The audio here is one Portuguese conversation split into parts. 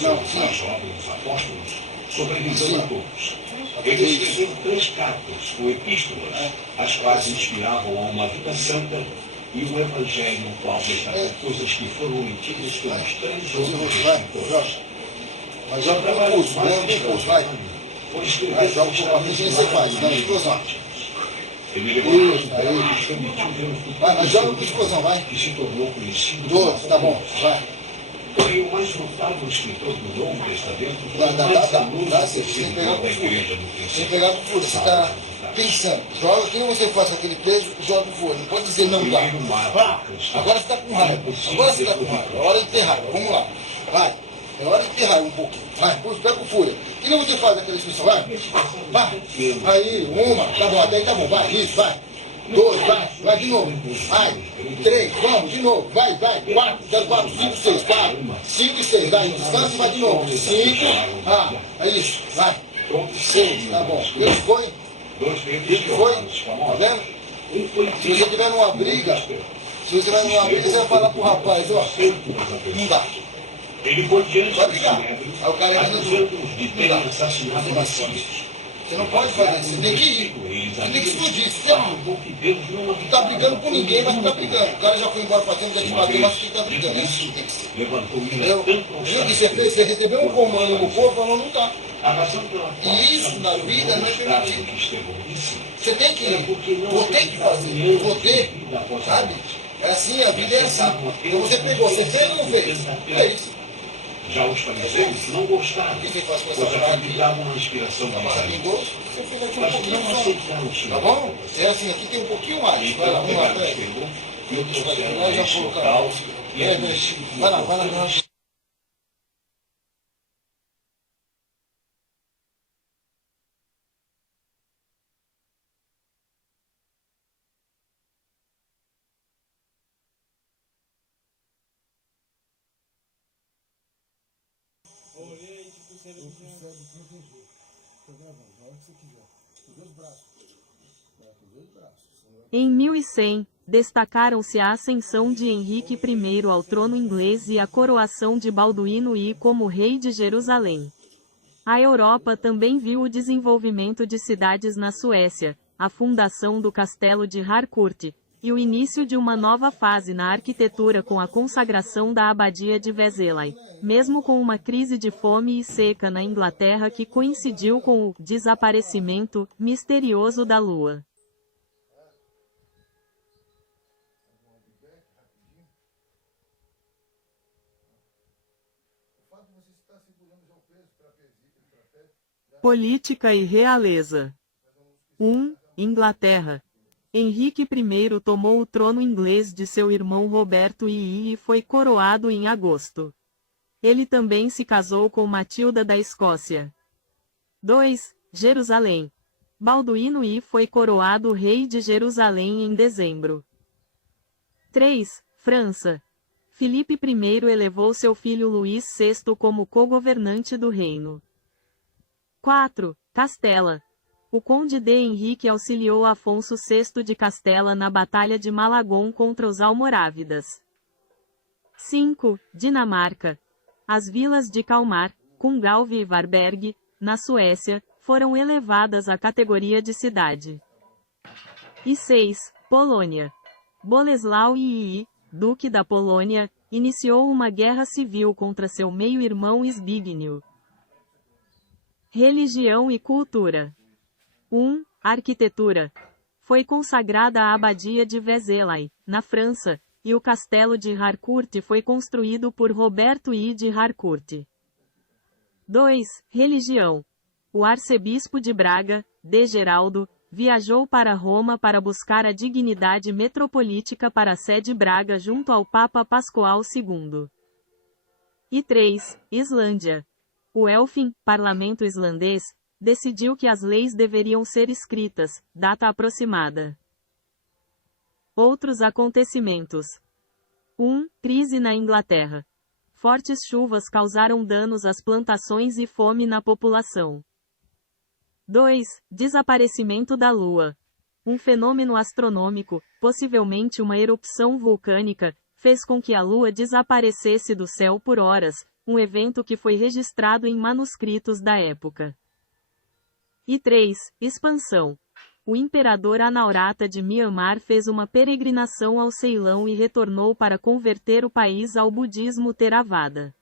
não, sim. As obras dos apóstolos, sobrevisando a todos. Ele escreveu 3 cartas, ou epístolas, as quais inspiravam a uma vida santa e um evangelho no qual destacam coisas que foram omitidas pelos 3 outros escritores. Mas joga com curso, vai. Mas joga com a gente você faz, não, explosão. Isso, aí. Mas joga com explosão, vai. Que se tornou conhecido. 12, tá bom, vai. Porém, o mais notável escritor do Novo Testamento Dá sim, sem pegar com fúria. Sem pegar com fúria, você está pensando. Joga, o que você faz com aquele peso, joga com fúria. Não pode dizer não dá. Agora você está com raiva. Agora você está com raiva. É hora de ter raiva. Vamos lá. Vai. É hora de ter raiva um pouquinho. Vai, pega com fúria. O que você faz daquela expressão? Vai. Aí, uma. Tá bom, até aí tá bom. Vai, isso, vai. 2, vai de novo. Vai. 3, vamos, de novo. Vai. 4, 4, 5, 6, 4, 5 e 6. Vai, descansa e vai de novo. 5, é isso. Vai. 6, tá bom. Esse foi? Tá vendo? Se você tiver numa briga, você vai falar pro rapaz, ó, não dá. Ele foi diante vai brigar. Aí o cara não dá. Você não pode fazer isso, você tem que ir. Você tem que explodir. Você não está brigando com ninguém, mas está brigando. O cara já foi embora para cima, já te bateu, mas você está brigando. É isso que tem que ser. Entendeu? Você recebeu um comando no corpo, falou, não está. E isso na vida não é permitido. Você tem que ir. Vou ter que fazer. Vou ter. Sabe? É assim, a vida é assim. Então você pegou, você fez ou não fez? É isso. Já os fariseus não gostaram, o que você faz com essa pois acreditavam na inspiração divina. Você fez aqui um pouquinho só. Tá bom? É assim, aqui tem um pouquinho mais. Vai lá, vamos lá. E outros fizeram este local e vai lá. Em 1100, destacaram-se a ascensão de Henrique I ao trono inglês e a coroação de Balduíno I como rei de Jerusalém. A Europa também viu o desenvolvimento de cidades na Suécia, a fundação do castelo de Harcourt, e o início de uma nova fase na arquitetura com a consagração da abadia de Vézelay, mesmo com uma crise de fome e seca na Inglaterra que coincidiu com o desaparecimento misterioso da Lua. Política e realeza. 1. Inglaterra. Henrique I tomou o trono inglês de seu irmão Roberto II e foi coroado em agosto. Ele também se casou com Matilda da Escócia. 2. Jerusalém. Balduíno I foi coroado rei de Jerusalém em dezembro. 3. França. Filipe I elevou seu filho Luís VI como co-governante do reino. 4. Castela. O conde de Henrique auxiliou Afonso VI de Castela na Batalha de Malagon contra os almorávidas. 5. Dinamarca. As vilas de Kalmar, Kungalv e Varberg, na Suécia, foram elevadas à categoria de cidade. E 6. Polônia. Boleslau II, duque da Polônia, iniciou uma guerra civil contra seu meio-irmão Zbigniew. Religião e cultura. 1. Arquitetura. Foi consagrada a abadia de Vézelay, na França, e o castelo de Harcourt foi construído por Roberto I de Harcourt. 2. Religião. O arcebispo de Braga, D. Geraldo, viajou para Roma para buscar a dignidade metropolítica para a sede Braga junto ao Papa Pascoal II. E 3. Islândia. O Elfing, parlamento islandês, decidiu que as leis deveriam ser escritas, data aproximada. Outros acontecimentos. 1. Crise na Inglaterra. Fortes chuvas causaram danos às plantações e fome na população. 2. Desaparecimento da Lua. Um fenômeno astronômico, possivelmente uma erupção vulcânica, fez com que a Lua desaparecesse do céu por horas, um evento que foi registrado em manuscritos da época. E 3. Expansão. O imperador Anaurata de Myanmar fez uma peregrinação ao Ceilão e retornou para converter o país ao budismo Theravada.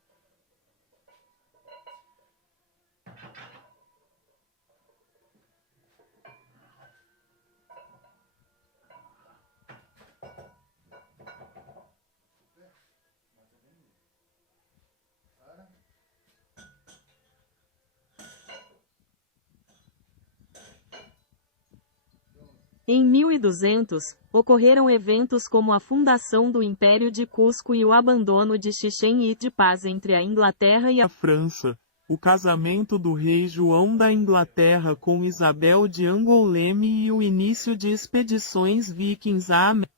Em 1200, ocorreram eventos como a fundação do Império de Cusco e o abandono de Chichen Itza, paz entre a Inglaterra e a França, o casamento do rei João da Inglaterra com Isabel de Angoleme e o início de expedições vikings à América.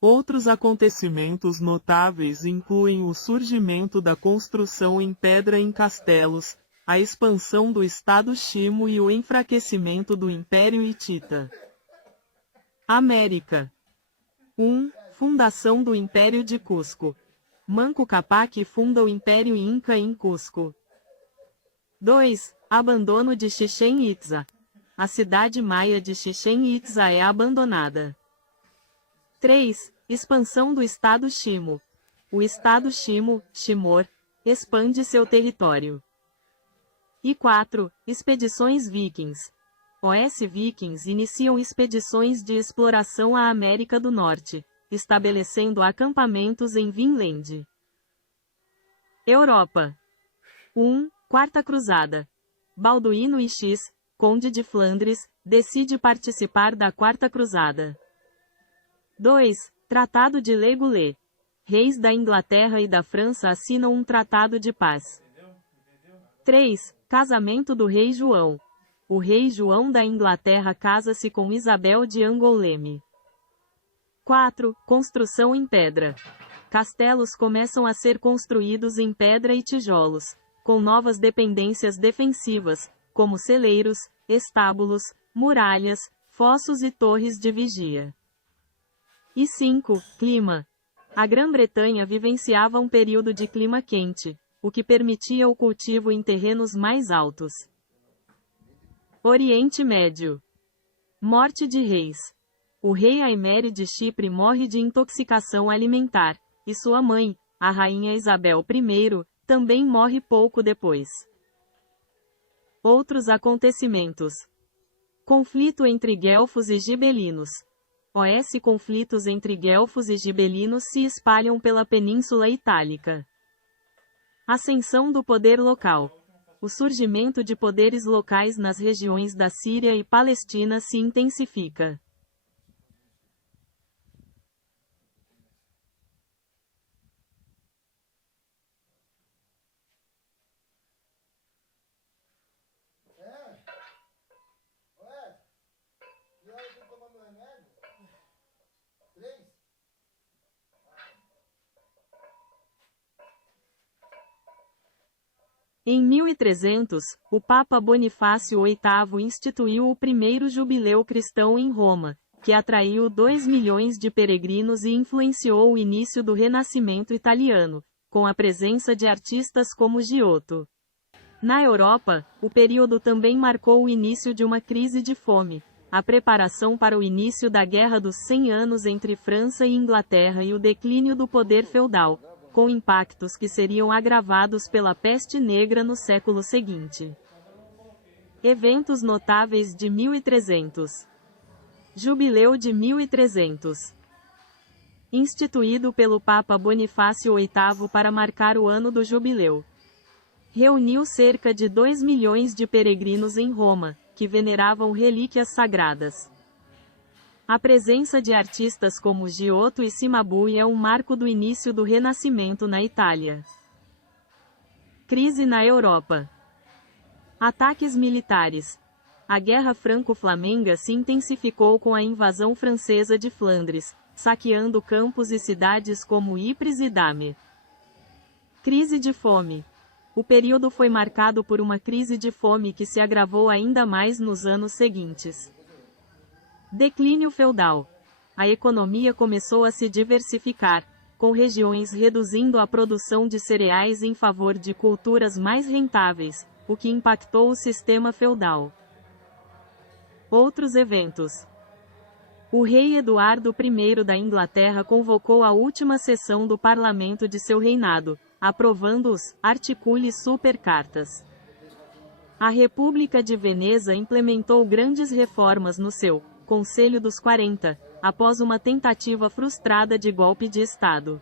Outros acontecimentos notáveis incluem o surgimento da construção em pedra em castelos, a expansão do Estado Chimo e o enfraquecimento do Império Hitita. América. 1. Fundação do Império de Cusco. Manco Cápac funda o Império Inca em Cusco. 2. Abandono de Chichen Itza. A cidade maia de Chichen Itza é abandonada. 3. Expansão do Estado Chimo. O Estado Chimo, Chimor, expande seu território. E 4. Expedições vikings. Os vikings iniciam expedições de exploração à América do Norte, estabelecendo acampamentos em Vinland. Europa. 1. Quarta Cruzada. Balduíno X, conde de Flandres, decide participar da Quarta Cruzada. 2. Tratado de Le Goulet. Reis da Inglaterra e da França assinam um tratado de paz. 3. Casamento do rei João. O rei João da Inglaterra casa-se com Isabel de Angoleme. 4. Construção em pedra. Castelos começam a ser construídos em pedra e tijolos, com novas dependências defensivas, como celeiros, estábulos, muralhas, fossos e torres de vigia. E 5. Clima. A Grã-Bretanha vivenciava um período de clima quente, o que permitia o cultivo em terrenos mais altos. Oriente Médio. Morte de reis. O rei Aimeri de Chipre morre de intoxicação alimentar, e sua mãe, a rainha Isabel I, também morre pouco depois. Outros acontecimentos. Conflito entre guelfos e gibelinos. Os conflitos entre guelfos e gibelinos se espalham pela Península Itálica. Ascensão do poder local. O surgimento de poderes locais nas regiões da Síria e Palestina se intensifica. Em 1300, o Papa Bonifácio VIII instituiu o primeiro jubileu cristão em Roma, que atraiu 2 milhões de peregrinos e influenciou o início do Renascimento italiano, com a presença de artistas como Giotto. Na Europa, o período também marcou o início de uma crise de fome, a preparação para o início da Guerra dos 100 Anos entre França e Inglaterra e o declínio do poder feudal, com impactos que seriam agravados pela peste negra no século seguinte. Eventos notáveis de 1300. Jubileu de 1300. Instituído pelo Papa Bonifácio VIII para marcar o ano do jubileu. Reuniu cerca de 2 milhões de peregrinos em Roma, que veneravam relíquias sagradas. A presença de artistas como Giotto e Cimabue é um marco do início do Renascimento na Itália. Crise na Europa. Ataques militares. A Guerra Franco-Flamenga se intensificou com a invasão francesa de Flandres, saqueando campos e cidades como Ypres e Dahme. Crise de fome. O período foi marcado por uma crise de fome que se agravou ainda mais nos anos seguintes. Declínio feudal. A economia começou a se diversificar, com regiões reduzindo a produção de cereais em favor de culturas mais rentáveis, o que impactou o sistema feudal. Outros eventos. O rei Eduardo I da Inglaterra convocou a última sessão do parlamento de seu reinado, aprovando os Articuli Super Cartas. A República de Veneza implementou grandes reformas no seu Conselho dos 40, após uma tentativa frustrada de golpe de Estado.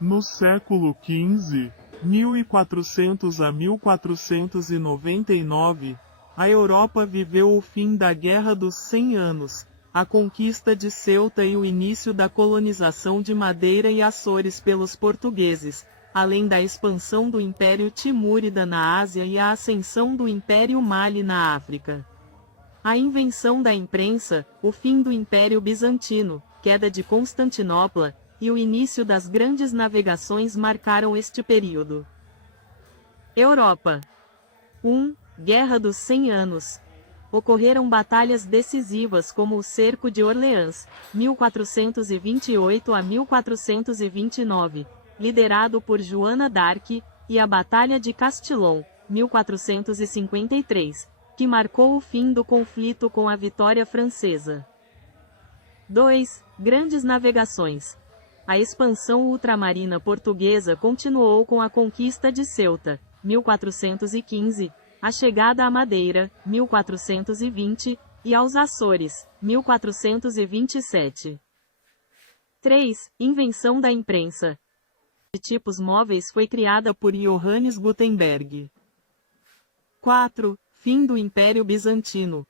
No século XV, 1400 a 1499, a Europa viveu o fim da Guerra dos 100 Anos, a conquista de Ceuta e o início da colonização de Madeira e Açores pelos portugueses, além da expansão do Império Timúrida na Ásia e a ascensão do Império Mali na África. A invenção da imprensa, o fim do Império Bizantino, queda de Constantinopla, e o início das grandes navegações marcaram este período. Europa. 1. Guerra dos 100 Anos. Ocorreram batalhas decisivas como o Cerco de Orleans, 1428 a 1429, liderado por Joana d'Arc, e a Batalha de Castillon, 1453, que marcou o fim do conflito com a vitória francesa. 2. Grandes navegações. A expansão ultramarina portuguesa continuou com a conquista de Ceuta, 1415, a chegada à Madeira, 1420, e aos Açores, 1427. 3. Invenção da imprensa. De tipos móveis foi criada por Johannes Gutenberg. 4. Fim do Império Bizantino.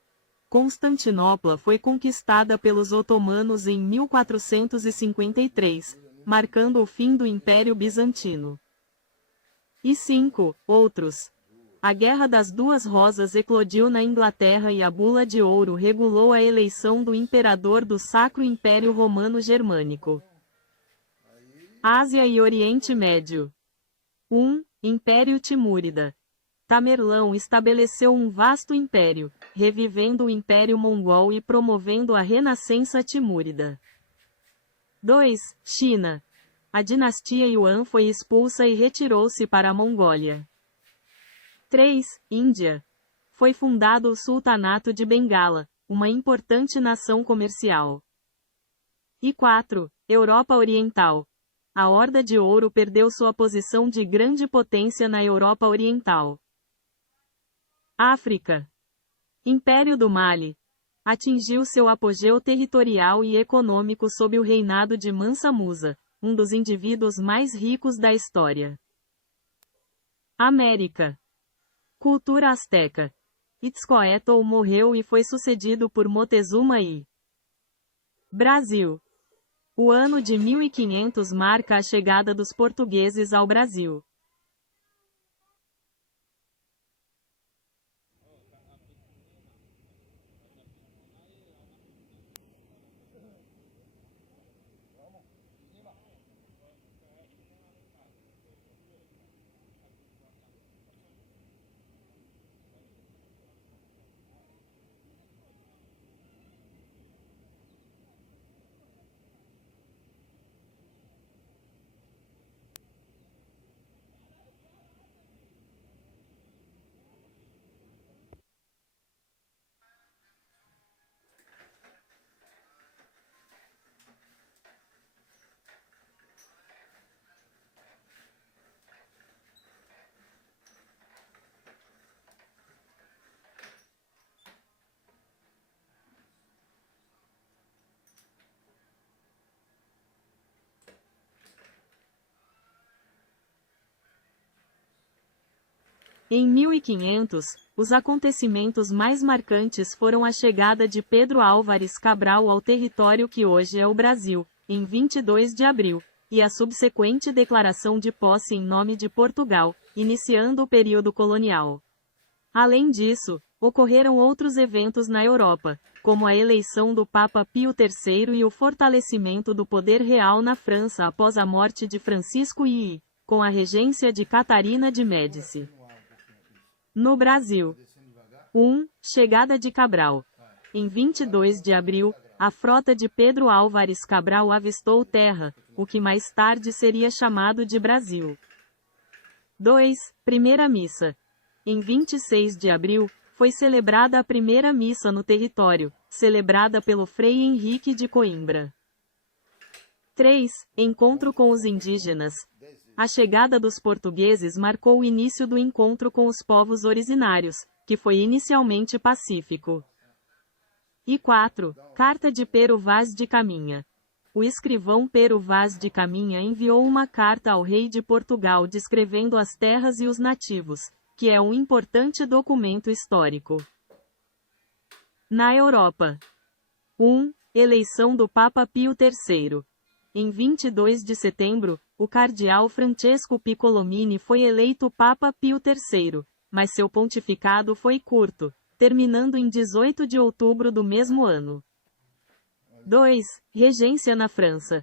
Constantinopla foi conquistada pelos otomanos em 1453, marcando o fim do Império Bizantino. E 5. Outros. A Guerra das Duas Rosas eclodiu na Inglaterra e a Bula de Ouro regulou a eleição do imperador do Sacro Império Romano Germânico. Ásia e Oriente Médio. 1. Império Timúrida. Tamerlão estabeleceu um vasto império, revivendo o Império Mongol e promovendo a renascença timúrida. 2. China. A dinastia Yuan foi expulsa e retirou-se para a Mongólia. 3. Índia. Foi fundado o Sultanato de Bengala, uma importante nação comercial. E 4. Europa Oriental. A Horda de Ouro perdeu sua posição de grande potência na Europa Oriental. África. Império do Mali. Atingiu seu apogeu territorial e econômico sob o reinado de Mansa Musa, um dos indivíduos mais ricos da história. América. Cultura asteca. Itzcoatl morreu e foi sucedido por Moctezuma I. Brasil. O ano de 1500 marca a chegada dos portugueses ao Brasil. Em 1500, os acontecimentos mais marcantes foram a chegada de Pedro Álvares Cabral ao território que hoje é o Brasil, em 22 de abril, e a subsequente declaração de posse em nome de Portugal, iniciando o período colonial. Além disso, ocorreram outros eventos na Europa, como a eleição do Papa Pio III e o fortalecimento do poder real na França após a morte de Francisco I, com a regência de Catarina de Médici. No Brasil. 1. Chegada de Cabral. Em 22 de abril, a frota de Pedro Álvares Cabral avistou terra, o que mais tarde seria chamado de Brasil. 2. Primeira missa. Em 26 de abril, foi celebrada a primeira missa no território, celebrada pelo Frei Henrique de Coimbra. 3. Encontro com os indígenas. A chegada dos portugueses marcou o início do encontro com os povos originários, que foi inicialmente pacífico. E 4. Carta de Pero Vaz de Caminha. O escrivão Pero Vaz de Caminha enviou uma carta ao rei de Portugal descrevendo as terras e os nativos, que é um importante documento histórico. Na Europa. 1. Eleição do Papa Pio III. Em 22 de setembro, o cardeal Francesco Piccolomini foi eleito Papa Pio III, mas seu pontificado foi curto, terminando em 18 de outubro do mesmo ano. 2. Regência na França.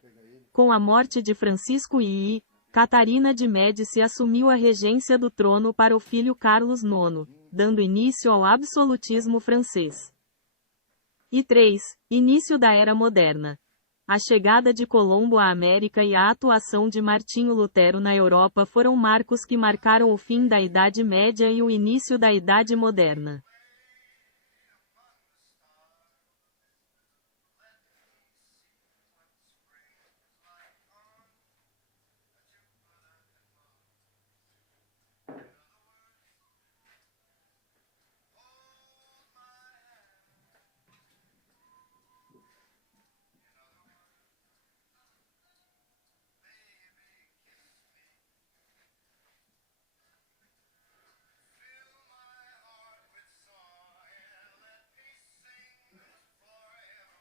Com a morte de Francisco I, Catarina de Médici assumiu a regência do trono para o filho Carlos IX, dando início ao absolutismo francês. E 3. Início da Era Moderna. A chegada de Colombo à América e a atuação de Martinho Lutero na Europa foram marcos que marcaram o fim da Idade Média e o início da Idade Moderna.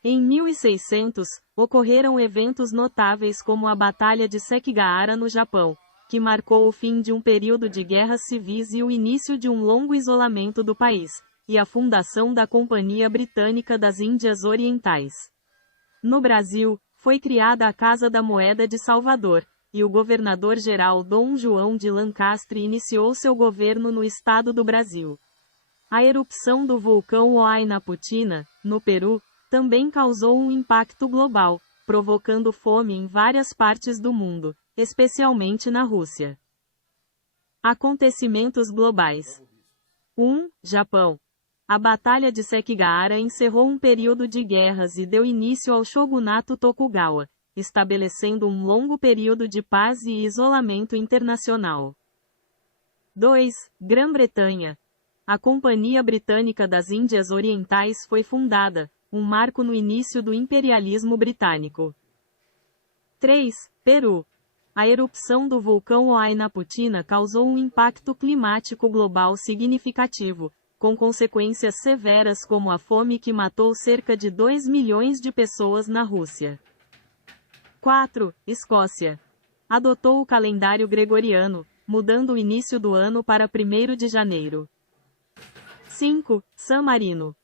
Em 1600, ocorreram eventos notáveis como a Batalha de Sekigahara no Japão, que marcou o fim de um período de guerras civis e o início de um longo isolamento do país, e a fundação da Companhia Britânica das Índias Orientais. No Brasil, foi criada a Casa da Moeda de Salvador, e o governador-geral Dom João de Lancastre iniciou seu governo no estado do Brasil. A erupção do vulcão Huayna Puttina, no Peru, também causou um impacto global, provocando fome em várias partes do mundo, especialmente na Rússia. Acontecimentos globais. 1. Japão. A Batalha de Sekigahara encerrou um período de guerras e deu início ao shogunato Tokugawa, estabelecendo um longo período de paz e isolamento internacional. 2. Grã-Bretanha. A Companhia Britânica das Índias Orientais foi fundada, um marco no início do imperialismo britânico. 3. Peru. A erupção do vulcão Huayna Puttina causou um impacto climático global significativo, com consequências severas como a fome que matou cerca de 2 milhões de pessoas na Rússia. 4. Escócia. Adotou o calendário gregoriano, mudando o início do ano para 1º de janeiro. 5. San Marino.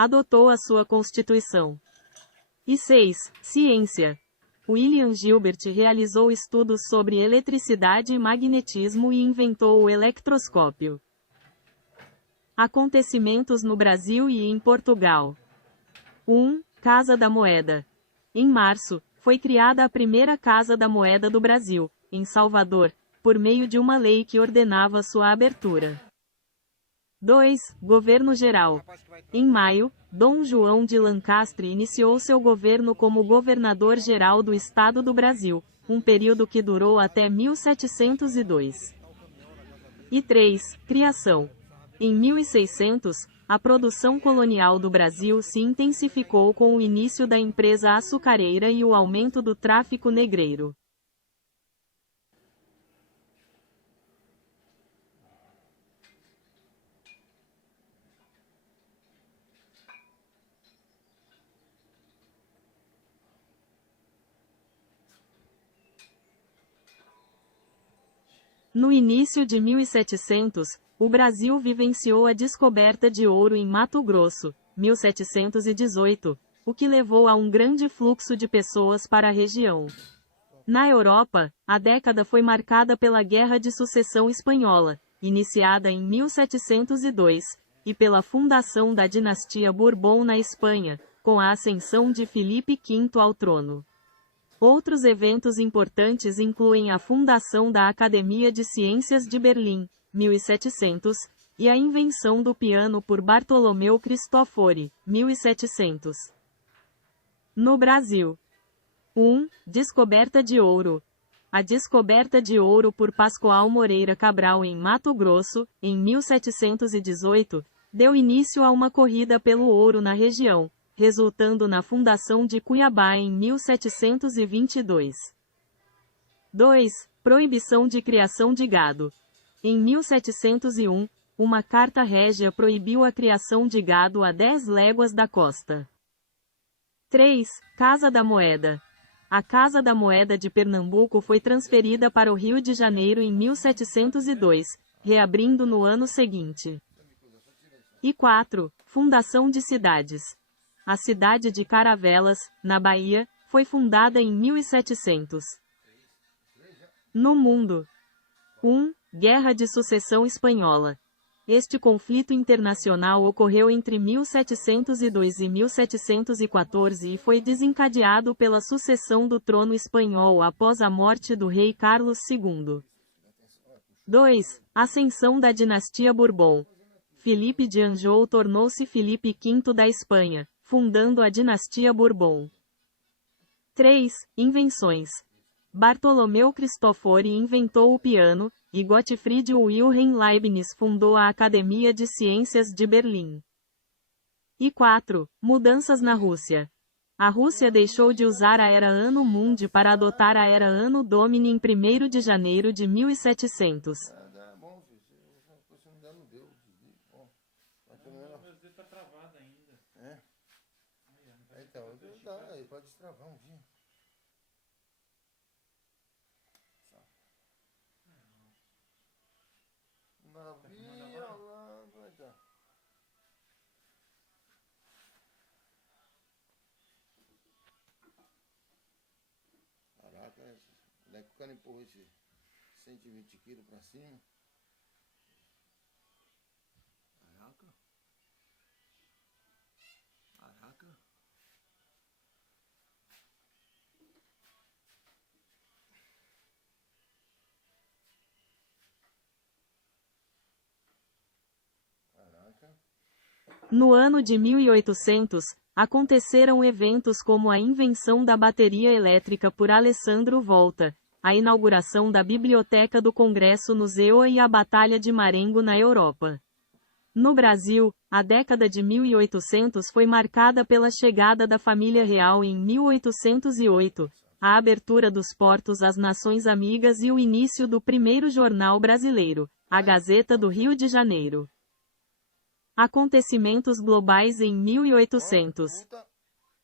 Adotou a sua Constituição. E 6. Ciência. William Gilbert realizou estudos sobre eletricidade e magnetismo e inventou o electroscópio. Acontecimentos no Brasil e em Portugal. 1. Casa da Moeda. Em março, foi criada a primeira Casa da Moeda do Brasil, em Salvador, por meio de uma lei que ordenava sua abertura. 2. Governo Geral. Em maio, Dom João de Lancastre iniciou seu governo como governador-geral do Estado do Brasil, um período que durou até 1702. E 3. Criação. Em 1600, a produção colonial do Brasil se intensificou com o início da empresa açucareira e o aumento do tráfico negreiro. No início de 1700, o Brasil vivenciou a descoberta de ouro em Mato Grosso, 1718, o que levou a um grande fluxo de pessoas para a região. Na Europa, a década foi marcada pela Guerra de Sucessão Espanhola, iniciada em 1702, e pela fundação da dinastia Bourbon na Espanha, com a ascensão de Filipe V ao trono. Outros eventos importantes incluem a fundação da Academia de Ciências de Berlim, 1700, e a invenção do piano por Bartolomeu Cristofori, 1700. No Brasil. 1. Descoberta de ouro. A descoberta de ouro por Pascoal Moreira Cabral em Mato Grosso, em 1718, deu início a uma corrida pelo ouro na região, resultando na fundação de Cuiabá em 1722. 2. Proibição de criação de gado. Em 1701, uma carta régia proibiu a criação de gado a 10 léguas da costa. 3. Casa da Moeda. A Casa da Moeda de Pernambuco foi transferida para o Rio de Janeiro em 1702, reabrindo no ano seguinte. E 4. Fundação de cidades. A cidade de Caravelas, na Bahia, foi fundada em 1700. No mundo. 1. Guerra de Sucessão Espanhola. Este conflito internacional ocorreu entre 1702 e 1714 e foi desencadeado pela sucessão do trono espanhol após a morte do rei Carlos II. 2. Ascensão da dinastia Bourbon. Filipe de Anjou tornou-se Filipe V da Espanha, fundando a dinastia Bourbon. 3. Invenções. Bartolomeu Cristofori inventou o piano, e Gottfried Wilhelm Leibniz fundou a Academia de Ciências de Berlim. E 4. Mudanças na Rússia. A Rússia deixou de usar a era Anno Mundi para adotar a era Anno Domini em 1º de janeiro de 1700. Pode destravar um dia. Navio lá, vai dar. Caraca, o cara empurrou esse 120 quilos pra cima. Caraca. Caraca. No ano de 1800, aconteceram eventos como a invenção da bateria elétrica por Alessandro Volta, a inauguração da Biblioteca do Congresso no Zewa e a Batalha de Marengo na Europa. No Brasil, a década de 1800 foi marcada pela chegada da família real em 1808, a abertura dos portos às nações amigas e o início do primeiro jornal brasileiro, a Gazeta do Rio de Janeiro. Acontecimentos globais em 1800.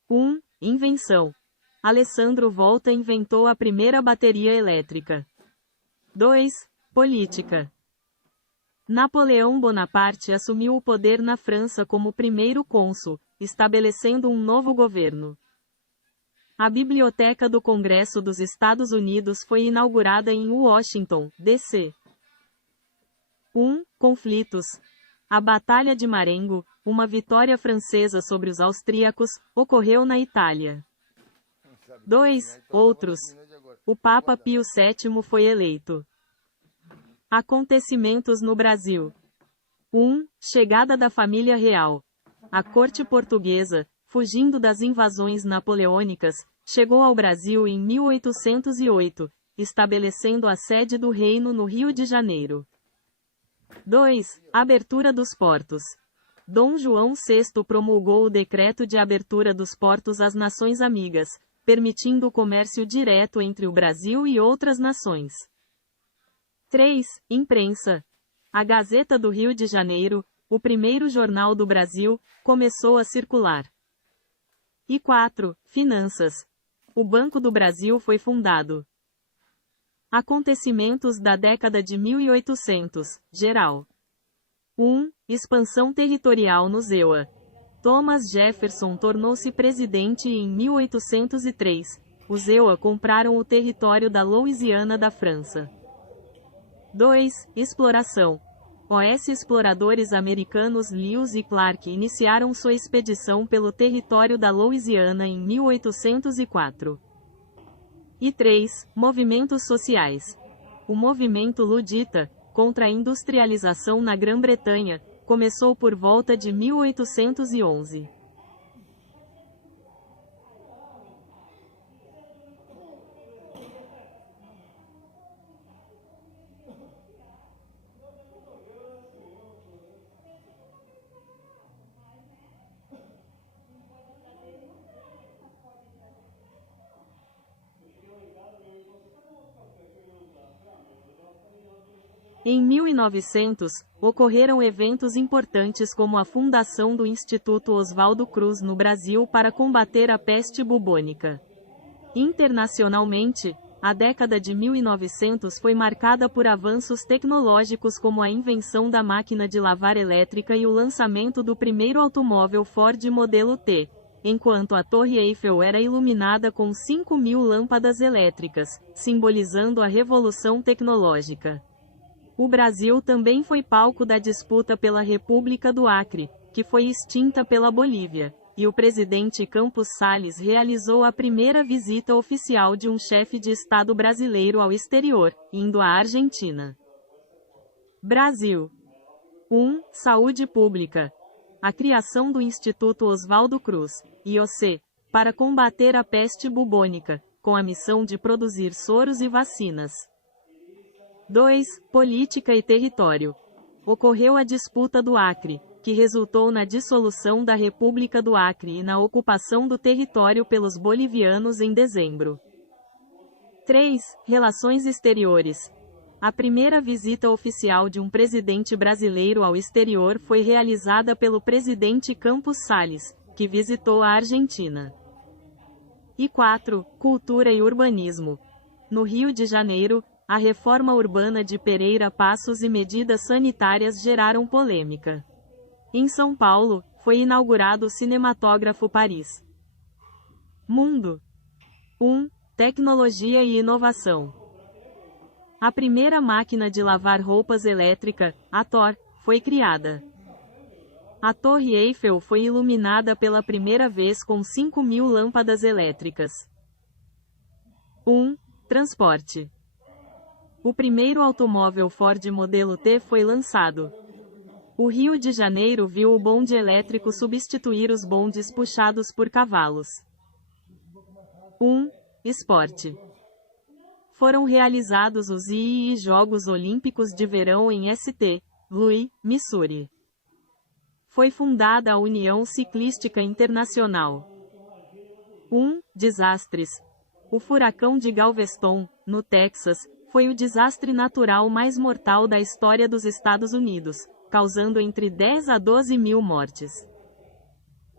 1. Invenção. Alessandro Volta inventou a primeira bateria elétrica. 2. Política. Napoleão Bonaparte assumiu o poder na França como primeiro cônsul, estabelecendo um novo governo. A Biblioteca do Congresso dos Estados Unidos foi inaugurada em Washington, D.C. 1. Conflitos. A Batalha de Marengo, uma vitória francesa sobre os austríacos, ocorreu na Itália. 2. Outros. O Papa Pio VII foi eleito. Acontecimentos no Brasil. 1. Chegada da família real. A corte portuguesa, fugindo das invasões napoleônicas, chegou ao Brasil em 1808, estabelecendo a sede do reino no Rio de Janeiro. 2. Abertura dos portos. Dom João VI promulgou o decreto de abertura dos portos às nações amigas, permitindo o comércio direto entre o Brasil e outras nações. 3. Imprensa. A Gazeta do Rio de Janeiro, o primeiro jornal do Brasil, começou a circular. E 4. Finanças. O Banco do Brasil foi fundado. Acontecimentos da década de 1800, geral. 1. Expansão territorial no ZEUA. Thomas Jefferson tornou-se presidente em 1803. Os EUA compraram o território da Louisiana da França. 2. Exploração. Os exploradores americanos Lewis e Clark iniciaram sua expedição pelo território da Louisiana em 1804. E 3. Movimentos sociais. O movimento ludita, contra a industrialização na Grã-Bretanha, começou por volta de 1811. Em 1900, ocorreram eventos importantes como a fundação do Instituto Oswaldo Cruz no Brasil para combater a peste bubônica. Internacionalmente, a década de 1900 foi marcada por avanços tecnológicos como a invenção da máquina de lavar elétrica e o lançamento do primeiro automóvel Ford modelo T, enquanto a Torre Eiffel era iluminada com 5.000 lâmpadas elétricas, simbolizando a revolução tecnológica. O Brasil também foi palco da disputa pela República do Acre, que foi extinta pela Bolívia, e o presidente Campos Salles realizou a primeira visita oficial de um chefe de Estado brasileiro ao exterior, indo à Argentina. Brasil. 1. Saúde pública. A criação do Instituto Oswaldo Cruz, IOC, para combater a peste bubônica, com a missão de produzir soros e vacinas. 2. Política e território. Ocorreu a disputa do Acre, que resultou na dissolução da República do Acre e na ocupação do território pelos bolivianos em dezembro. 3. Relações exteriores. A primeira visita oficial de um presidente brasileiro ao exterior foi realizada pelo presidente Campos Salles, que visitou a Argentina. E 4. Cultura e urbanismo. No Rio de Janeiro, a reforma urbana de Pereira Passos e medidas sanitárias geraram polêmica. Em São Paulo, foi inaugurado o Cinematógrafo Paris. Mundo. 1. Tecnologia e inovação. A primeira máquina de lavar roupas elétrica, a Thor, foi criada. A Torre Eiffel foi iluminada pela primeira vez com 5.000 lâmpadas elétricas. 1. Transporte. O primeiro automóvel Ford modelo T foi lançado. O Rio de Janeiro viu o bonde elétrico substituir os bondes puxados por cavalos. 1. Esporte. Foram realizados os II Jogos Olímpicos de Verão em St. Louis, Missouri. Foi fundada a União Ciclística Internacional. 1. Desastres. O furacão de Galveston, no Texas, foi o desastre natural mais mortal da história dos Estados Unidos, causando entre 10 a 12 mil mortes.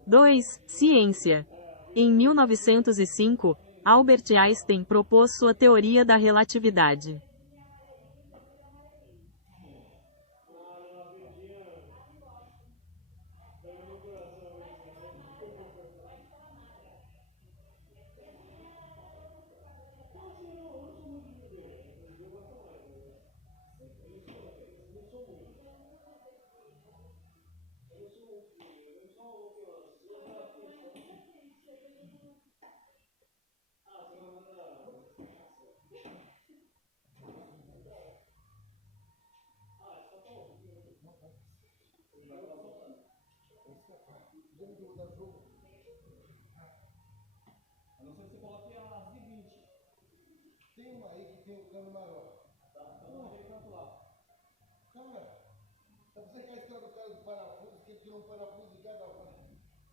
2. Ciência. Em 1905, Albert Einstein propôs sua teoria da relatividade. Tem uma aí que tem o cano maior. Onde? Canto lá. Cara, sabe você que a história do cara do parafuso, que tirou um parafuso de cada um?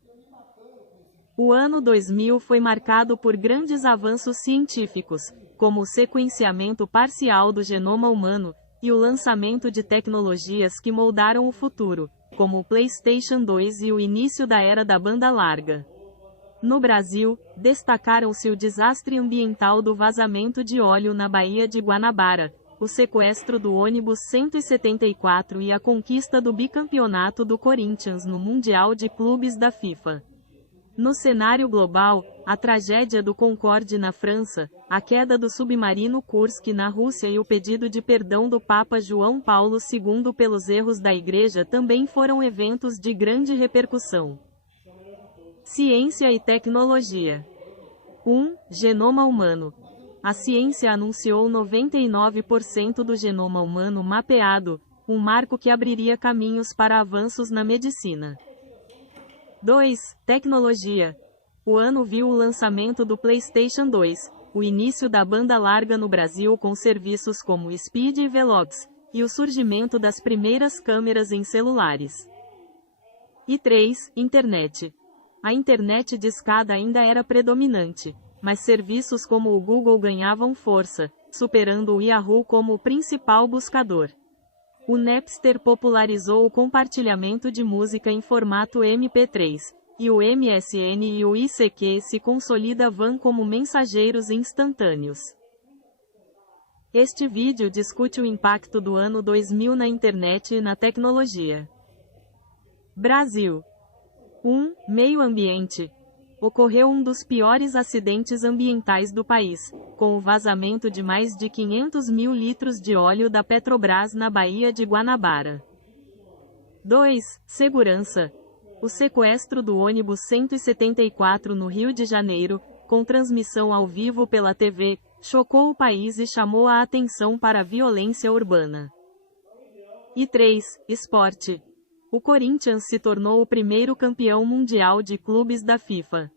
Eu me matando com esse. O ano 2000 foi marcado por grandes avanços científicos, como o sequenciamento parcial do genoma humano, e o lançamento de tecnologias que moldaram o futuro, como o PlayStation 2 e o início da era da banda larga. No Brasil, destacaram-se o desastre ambiental do vazamento de óleo na Baía de Guanabara, o sequestro do ônibus 174 e a conquista do bicampeonato do Corinthians no Mundial de Clubes da FIFA. No cenário global, a tragédia do Concorde na França, a queda do submarino Kursk na Rússia e o pedido de perdão do Papa João Paulo II pelos erros da Igreja também foram eventos de grande repercussão. Ciência e tecnologia. 1. Genoma humano. A ciência anunciou 99% do genoma humano mapeado, um marco que abriria caminhos para avanços na medicina. 2. Tecnologia. O ano viu o lançamento do PlayStation 2, o início da banda larga no Brasil com serviços como Speed e Velox, e o surgimento das primeiras câmeras em celulares. E 3. Internet. A internet discada ainda era predominante, mas serviços como o Google ganhavam força, superando o Yahoo como o principal buscador. O Napster popularizou o compartilhamento de música em formato MP3, e o MSN e o ICQ se consolidavam como mensageiros instantâneos. Este vídeo discute o impacto do ano 2000 na internet e na tecnologia. Brasil. 1. Meio ambiente. Ocorreu um dos piores acidentes ambientais do país, com o vazamento de mais de 500 mil litros de óleo da Petrobras na Baía de Guanabara. 2. Segurança. O sequestro do ônibus 174 no Rio de Janeiro, com transmissão ao vivo pela TV, chocou o país e chamou a atenção para a violência urbana. E 3. Esporte. O Corinthians se tornou o primeiro campeão mundial de clubes da FIFA.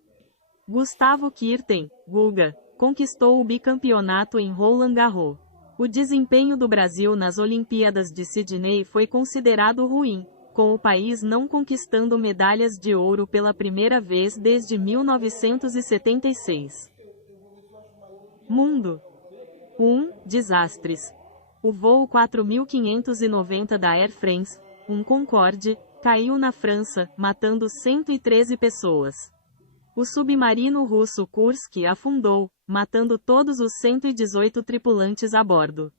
Gustavo Kuerten, Guga, conquistou o bicampeonato em Roland Garros. O desempenho do Brasil nas Olimpíadas de Sydney foi considerado ruim, com o país não conquistando medalhas de ouro pela primeira vez desde 1976. Mundo. 1. Desastres. O voo 4590 da Air France, um Concorde, caiu na França, matando 113 pessoas. O submarino russo Kursk afundou, matando todos os 118 tripulantes a bordo.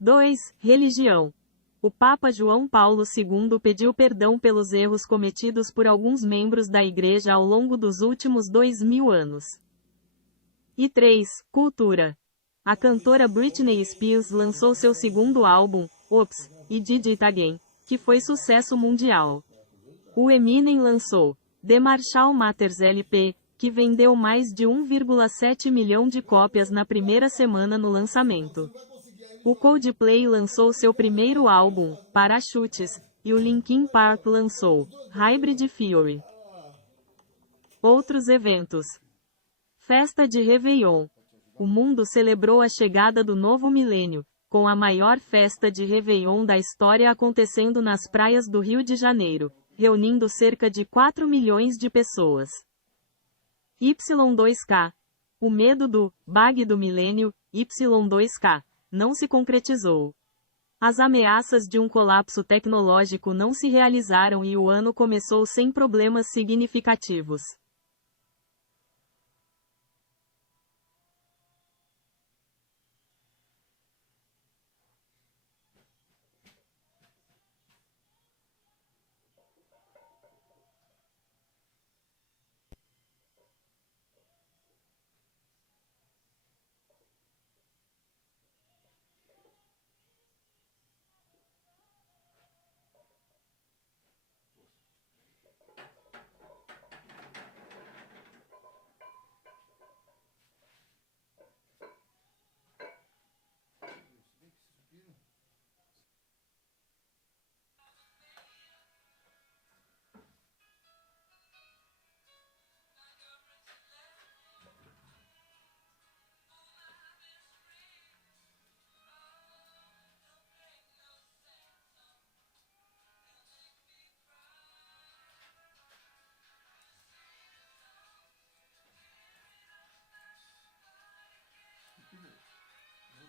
2. Religião. O Papa João Paulo II pediu perdão pelos erros cometidos por alguns membros da Igreja ao longo dos últimos 2000 anos. E 3. Cultura. A cantora Britney Spears lançou seu segundo álbum, Oops, e Did It Again, que foi sucesso mundial. O Eminem lançou The Marshall Mathers LP, que vendeu mais de 1,7 milhão de cópias na primeira semana no lançamento. O Coldplay lançou seu primeiro álbum, Parachutes, e o Linkin Park lançou Hybrid Theory. Outros eventos. Festa de Réveillon. O mundo celebrou a chegada do novo milênio, com a maior festa de Réveillon da história acontecendo nas praias do Rio de Janeiro, reunindo cerca de 4 milhões de pessoas. Y2K. O medo do bug do milênio, Y2K, não se concretizou. As ameaças de um colapso tecnológico não se realizaram e o ano começou sem problemas significativos.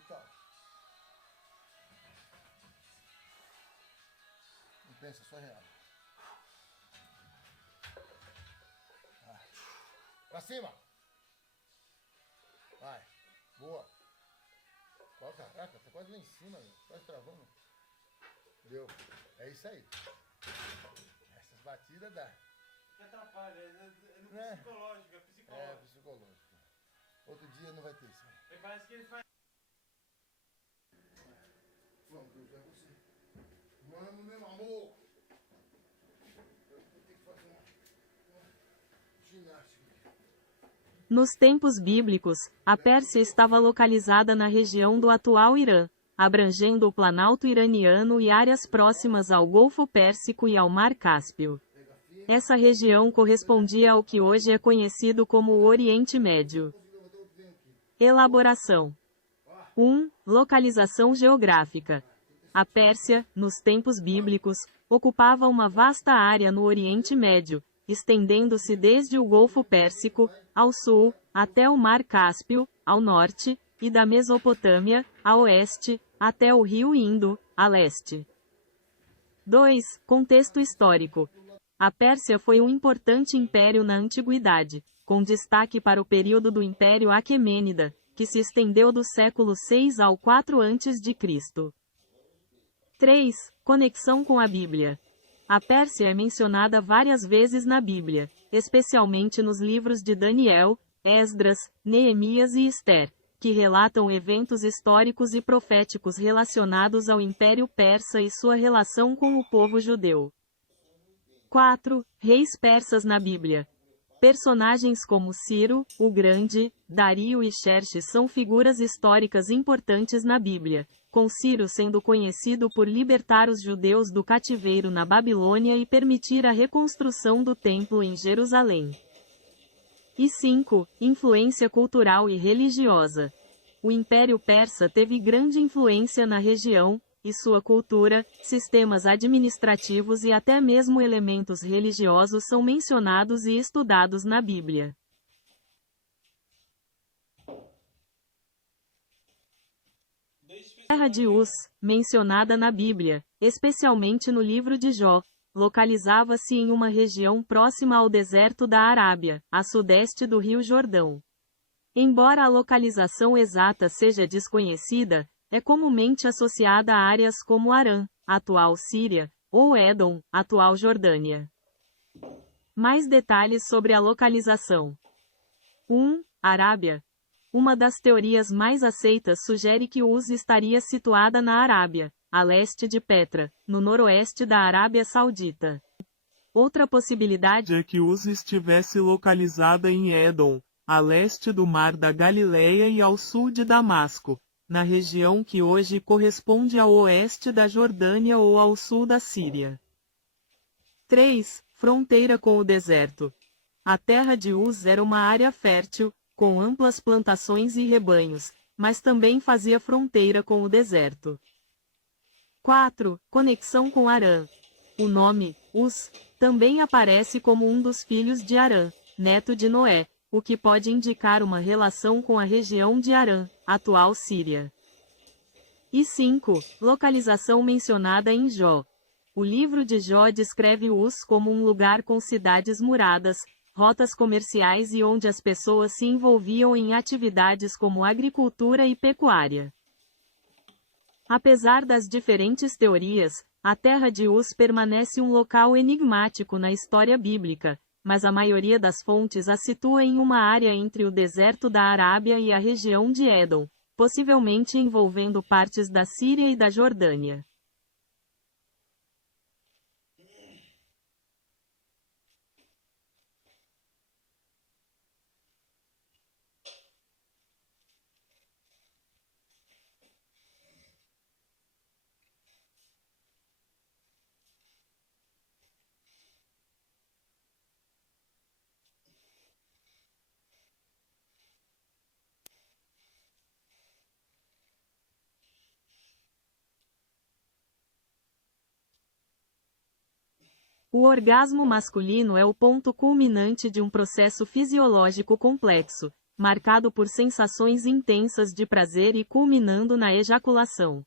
Brutal. Não pensa, só real. Ah. Pra cima. Vai. Boa. Ó, caraca, tá quase lá em cima, meu. Quase travando. Deu. É isso aí. Essas batidas dá. Que atrapalha, é É. psicológico, é psicológico. É, psicológico. Outro dia não vai ter isso. Ele parece que ele faz. Vamos, Deus, é você. Vamos, meu amor. Eu vou ter que fazer uma ginástica aqui. Nos tempos bíblicos, a Pérsia estava localizada na região do atual Irã, abrangendo o Planalto iraniano e áreas próximas ao Golfo Pérsico e ao Mar Cáspio. Essa região correspondia ao que hoje é conhecido como o Oriente Médio. Elaboração. 1. Localização geográfica. A Pérsia, nos tempos bíblicos, ocupava uma vasta área no Oriente Médio, estendendo-se desde o Golfo Pérsico, ao sul, até o Mar Cáspio, ao norte, e da Mesopotâmia, a oeste, até o rio Indo, a leste. 2. Contexto histórico. A Pérsia foi um importante império na antiguidade, com destaque para o período do Império Aquemênida, que se estendeu do século 6 ao 4 a.C. 3. Conexão com a Bíblia. A Pérsia é mencionada várias vezes na Bíblia, especialmente nos livros de Daniel, Esdras, Neemias e Ester, que relatam eventos históricos e proféticos relacionados ao Império Persa e sua relação com o povo judeu. 4. Reis persas na Bíblia. Personagens como Ciro, o Grande, Dario e Xerxes são figuras históricas importantes na Bíblia, com Ciro sendo conhecido por libertar os judeus do cativeiro na Babilônia e permitir a reconstrução do templo em Jerusalém. E 5. Influência cultural e religiosa. O Império Persa teve grande influência na região, e sua cultura, sistemas administrativos e até mesmo elementos religiosos são mencionados e estudados na Bíblia. Terra de Uz, mencionada na Bíblia, especialmente no livro de Jó, localizava-se em uma região próxima ao deserto da Arábia, a sudeste do Rio Jordão. Embora a localização exata seja desconhecida, é comumente associada a áreas como Arã, atual Síria, ou Édom, atual Jordânia. Mais detalhes sobre a localização. 1. Arábia. Uma das teorias mais aceitas sugere que Uz estaria situada na Arábia, a leste de Petra, no noroeste da Arábia Saudita. Outra possibilidade é que Uz estivesse localizada em Édom, a leste do Mar da Galileia e ao sul de Damasco, na região que hoje corresponde ao oeste da Jordânia ou ao sul da Síria. 3. Fronteira com o deserto. A terra de Uz era uma área fértil, com amplas plantações e rebanhos, mas também fazia fronteira com o deserto. 4. Conexão com Arã. O nome, Uz, também aparece como um dos filhos de Arã, neto de Noé, o que pode indicar uma relação com a região de Arã, atual Síria. E 5. Localização mencionada em Jó. O livro de Jó descreve Uz como um lugar com cidades muradas, rotas comerciais e onde as pessoas se envolviam em atividades como agricultura e pecuária. Apesar das diferentes teorias, a terra de Uz permanece um local enigmático na história bíblica, mas a maioria das fontes a situa em uma área entre o deserto da Arábia e a região de Édom, possivelmente envolvendo partes da Síria e da Jordânia. O orgasmo masculino é o ponto culminante de um processo fisiológico complexo, marcado por sensações intensas de prazer e culminando na ejaculação.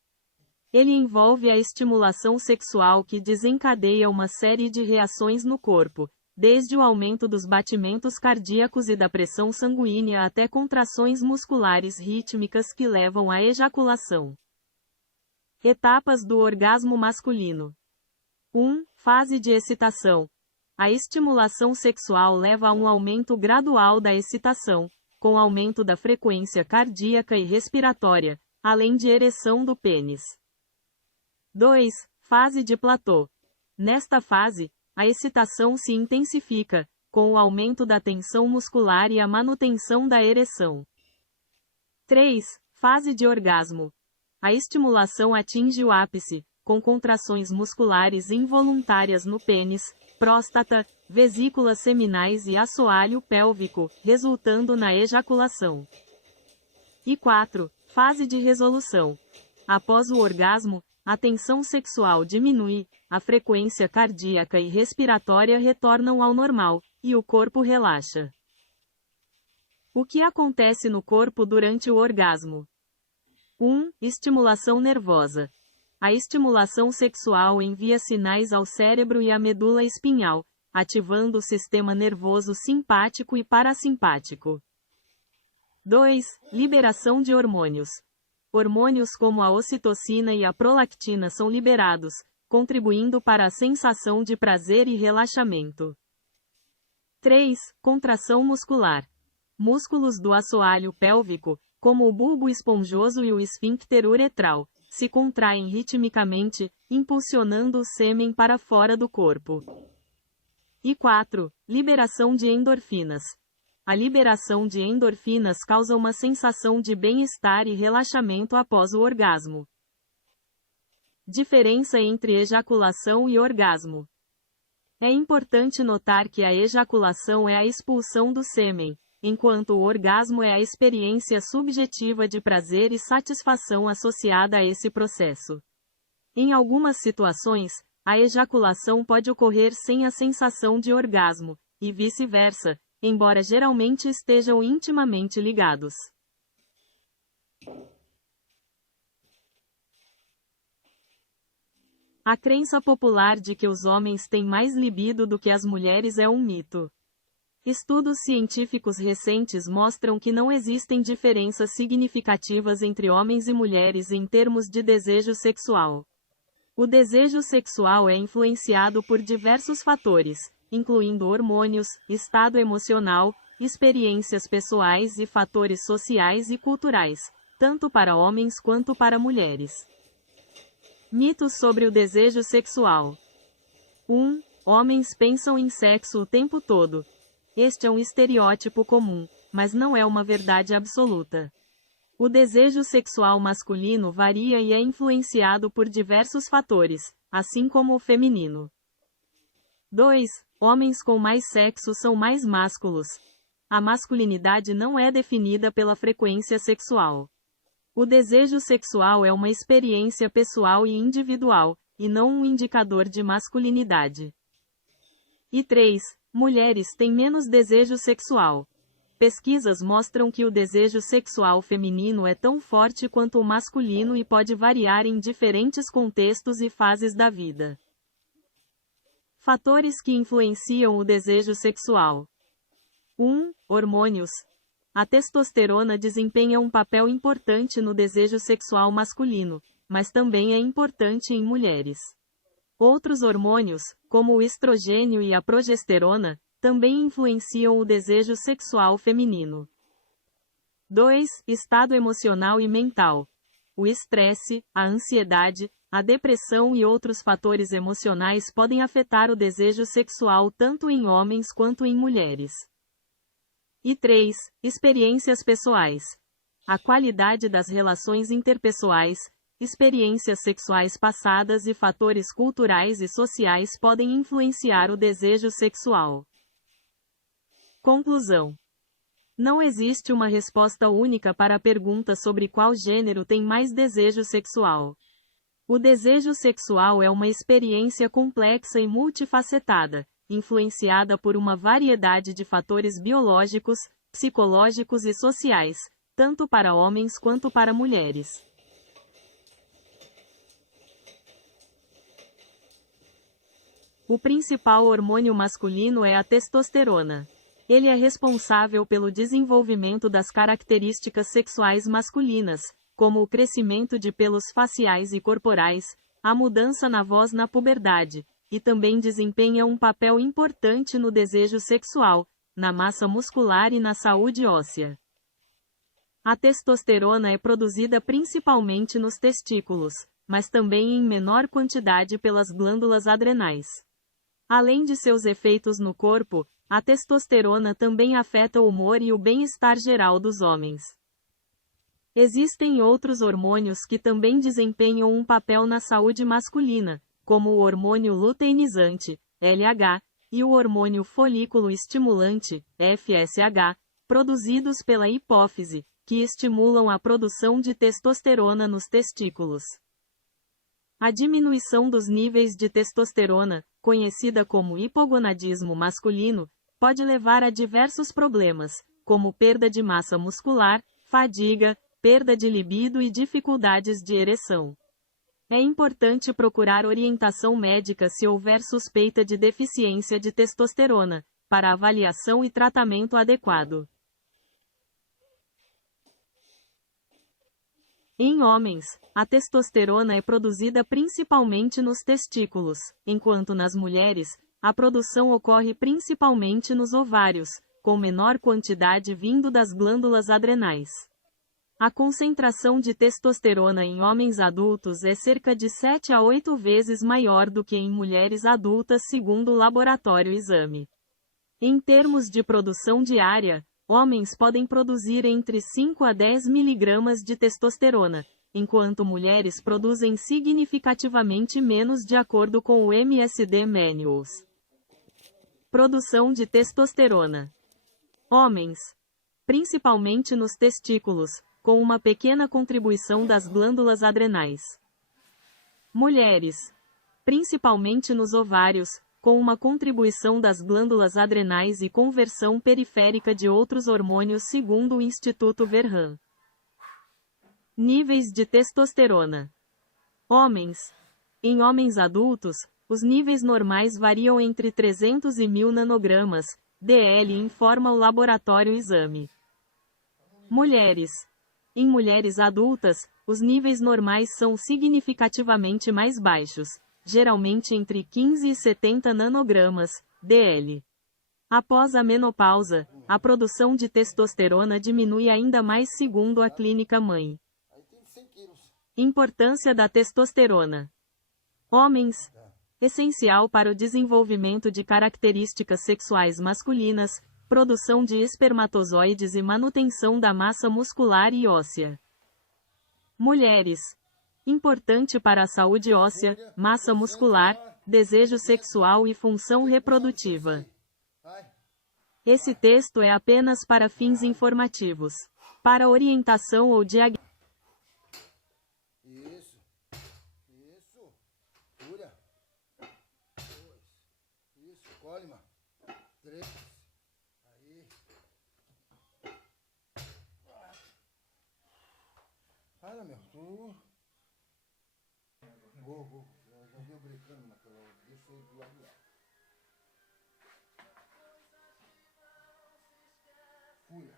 Ele envolve a estimulação sexual que desencadeia uma série de reações no corpo, desde o aumento dos batimentos cardíacos e da pressão sanguínea até contrações musculares rítmicas que levam à ejaculação. Etapas do orgasmo masculino. 1. Fase de excitação. A estimulação sexual leva a um aumento gradual da excitação, com aumento da frequência cardíaca e respiratória, além de ereção do pênis. 2. Fase de platô. Nesta fase, a excitação se intensifica, com o aumento da tensão muscular e a manutenção da ereção. 3. Fase de orgasmo. A estimulação atinge o ápice, com contrações musculares involuntárias no pênis, próstata, vesículas seminais e assoalho pélvico, resultando na ejaculação. E 4. Fase de resolução. Após o orgasmo, a tensão sexual diminui, a frequência cardíaca e respiratória retornam ao normal, e o corpo relaxa. O que acontece no corpo durante o orgasmo? 1. Estimulação nervosa. A estimulação sexual envia sinais ao cérebro e à medula espinhal, ativando o sistema nervoso simpático e parasimpático. 2. Liberação de hormônios. Hormônios como a ocitocina e a prolactina são liberados, contribuindo para a sensação de prazer e relaxamento. 3. Contração muscular. Músculos do assoalho pélvico, como o bulbo esponjoso e o esfíncter uretral, se contraem ritmicamente, impulsionando o sêmen para fora do corpo. E 4. Liberação de endorfinas. A liberação de endorfinas causa uma sensação de bem-estar e relaxamento após o orgasmo. Diferença entre ejaculação e orgasmo. É importante notar que a ejaculação é a expulsão do sêmen, enquanto o orgasmo é a experiência subjetiva de prazer e satisfação associada a esse processo. Em algumas situações, a ejaculação pode ocorrer sem a sensação de orgasmo, e vice-versa, embora geralmente estejam intimamente ligados. A crença popular de que os homens têm mais libido do que as mulheres é um mito. Estudos científicos recentes mostram que não existem diferenças significativas entre homens e mulheres em termos de desejo sexual. O desejo sexual é influenciado por diversos fatores, incluindo hormônios, estado emocional, experiências pessoais e fatores sociais e culturais, tanto para homens quanto para mulheres. Mitos sobre o desejo sexual. 1. Homens pensam em sexo o tempo todo. Este é um estereótipo comum, mas não é uma verdade absoluta. O desejo sexual masculino varia e é influenciado por diversos fatores, assim como o feminino. 2. Homens com mais sexo são mais másculos. A masculinidade não é definida pela frequência sexual. O desejo sexual é uma experiência pessoal e individual, e não um indicador de masculinidade. E 3. Mulheres têm menos desejo sexual. Pesquisas mostram que o desejo sexual feminino é tão forte quanto o masculino e pode variar em diferentes contextos e fases da vida. Fatores que influenciam o desejo sexual. 1. Hormônios. A testosterona desempenha um papel importante no desejo sexual masculino, mas também é importante em mulheres. Outros hormônios, como o estrogênio e a progesterona, também influenciam o desejo sexual feminino. 2. Estado emocional e mental. O estresse, a ansiedade, a depressão e outros fatores emocionais podem afetar o desejo sexual tanto em homens quanto em mulheres. E 3. Experiências pessoais. A qualidade das relações interpessoais, experiências sexuais passadas e fatores culturais e sociais podem influenciar o desejo sexual. Conclusão. Não existe uma resposta única para a pergunta sobre qual gênero tem mais desejo sexual. O desejo sexual é uma experiência complexa e multifacetada, influenciada por uma variedade de fatores biológicos, psicológicos e sociais, tanto para homens quanto para mulheres. O principal hormônio masculino é a testosterona. Ele é responsável pelo desenvolvimento das características sexuais masculinas, como o crescimento de pelos faciais e corporais, a mudança na voz na puberdade, e também desempenha um papel importante no desejo sexual, na massa muscular e na saúde óssea. A testosterona é produzida principalmente nos testículos, mas também em menor quantidade pelas glândulas adrenais. Além de seus efeitos no corpo, a testosterona também afeta o humor e o bem-estar geral dos homens. Existem outros hormônios que também desempenham um papel na saúde masculina, como o hormônio luteinizante, LH, e o hormônio folículo estimulante, FSH, produzidos pela hipófise, que estimulam a produção de testosterona nos testículos. A diminuição dos níveis de testosterona, conhecida como hipogonadismo masculino, pode levar a diversos problemas, como perda de massa muscular, fadiga, perda de libido e dificuldades de ereção. É importante procurar orientação médica se houver suspeita de deficiência de testosterona, para avaliação e tratamento adequado. Em homens, a testosterona é produzida principalmente nos testículos, enquanto nas mulheres, a produção ocorre principalmente nos ovários, com menor quantidade vindo das glândulas adrenais. A concentração de testosterona em homens adultos é cerca de 7 a 8 vezes maior do que em mulheres adultas segundo o laboratório exame. Em termos de produção diária, homens podem produzir entre 5 a 10 miligramas de testosterona, enquanto mulheres produzem significativamente menos de acordo com o MSD Manuals. Produção de testosterona. Homens, principalmente nos testículos, com uma pequena contribuição das glândulas adrenais. Mulheres, principalmente nos ovários, com uma contribuição das glândulas adrenais e conversão periférica de outros hormônios segundo o Instituto Verham. Níveis de testosterona. Homens. Em homens adultos, os níveis normais variam entre 300 e 1000 nanogramas, DL, informa o laboratório exame. Mulheres. Em mulheres adultas, os níveis normais são significativamente mais baixos, geralmente entre 15 e 70 nanogramas, DL. Após a menopausa, a produção de testosterona diminui ainda mais segundo a clínica mãe. Importância da testosterona. Homens. Essencial para o desenvolvimento de características sexuais masculinas, produção de espermatozoides e manutenção da massa muscular e óssea. Mulheres. Importante para a saúde óssea, massa muscular, desejo sexual e função reprodutiva. Esse texto é apenas para fins informativos. Para orientação ou diagnóstico. Isso. Isso. Pura. 2. Isso. Colima. 3. Aí. Fala, meu. Tu. Vou. Já vi eu brincando naquela hora. Deixa ele do lado lá. Fúria.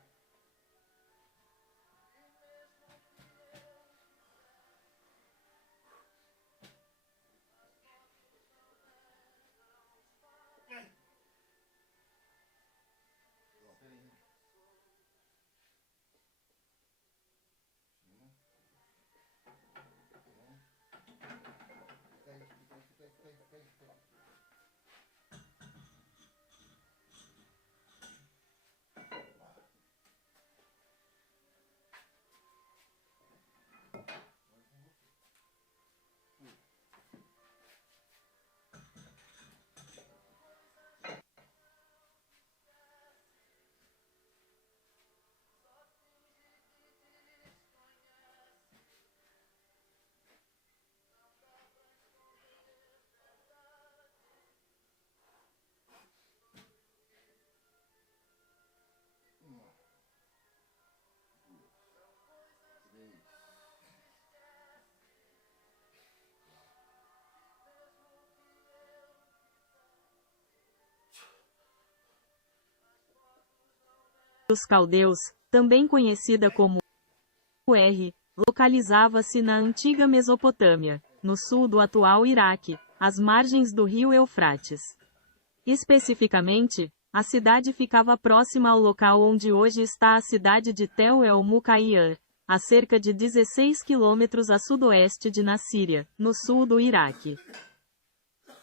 Fica aí. dos caldeus, também conhecida como Ur, localizava-se na antiga Mesopotâmia, no sul do atual Iraque, às margens do rio Eufrates. Especificamente, a cidade ficava próxima ao local onde hoje está a cidade de Tel El-Mukayyan, a cerca de 16 quilômetros a sudoeste de Nassíria, no sul do Iraque.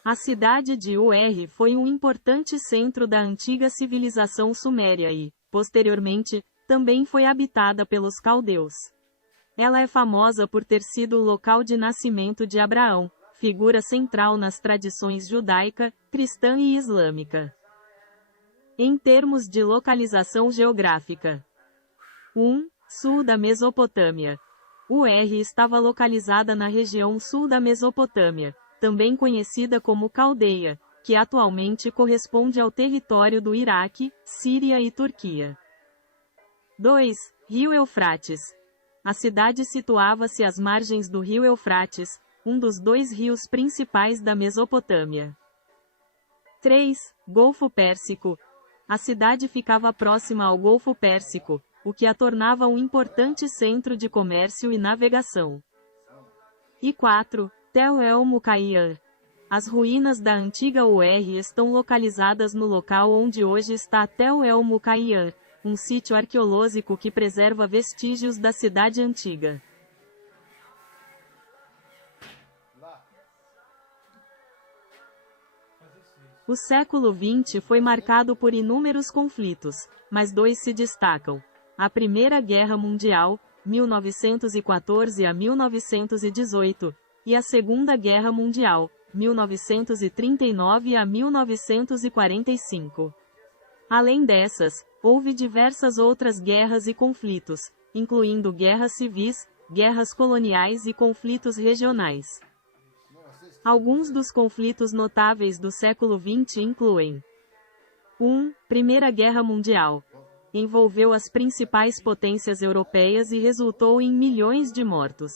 A cidade de Ur foi um importante centro da antiga civilização suméria e, posteriormente, também foi habitada pelos caldeus. Ela é famosa por ter sido o local de nascimento de Abraão, figura central nas tradições judaica, cristã e islâmica. Em termos de localização geográfica. 1. Sul da Mesopotâmia. Ur estava localizada na região sul da Mesopotâmia, também conhecida como Caldeia, que atualmente corresponde ao território do Iraque, Síria e Turquia. 2. Rio Eufrates. A cidade situava-se às margens do rio Eufrates, um dos dois rios principais da Mesopotâmia. 3. Golfo Pérsico. A cidade ficava próxima ao Golfo Pérsico, o que a tornava um importante centro de comércio e navegação. E 4. Tel El-Mukayyan. As ruínas da antiga Ur estão localizadas no local onde hoje está Tel El-Mukayyan, um sítio arqueológico que preserva vestígios da cidade antiga. O século XX foi marcado por inúmeros conflitos, mas dois se destacam: a Primeira Guerra Mundial, 1914 a 1918, e a Segunda Guerra Mundial, 1939 a 1945. Além dessas, houve diversas outras guerras e conflitos, incluindo guerras civis, guerras coloniais e conflitos regionais. Alguns dos conflitos notáveis do século XX incluem: 1. Primeira Guerra Mundial. Envolveu as principais potências europeias e resultou em milhões de mortos.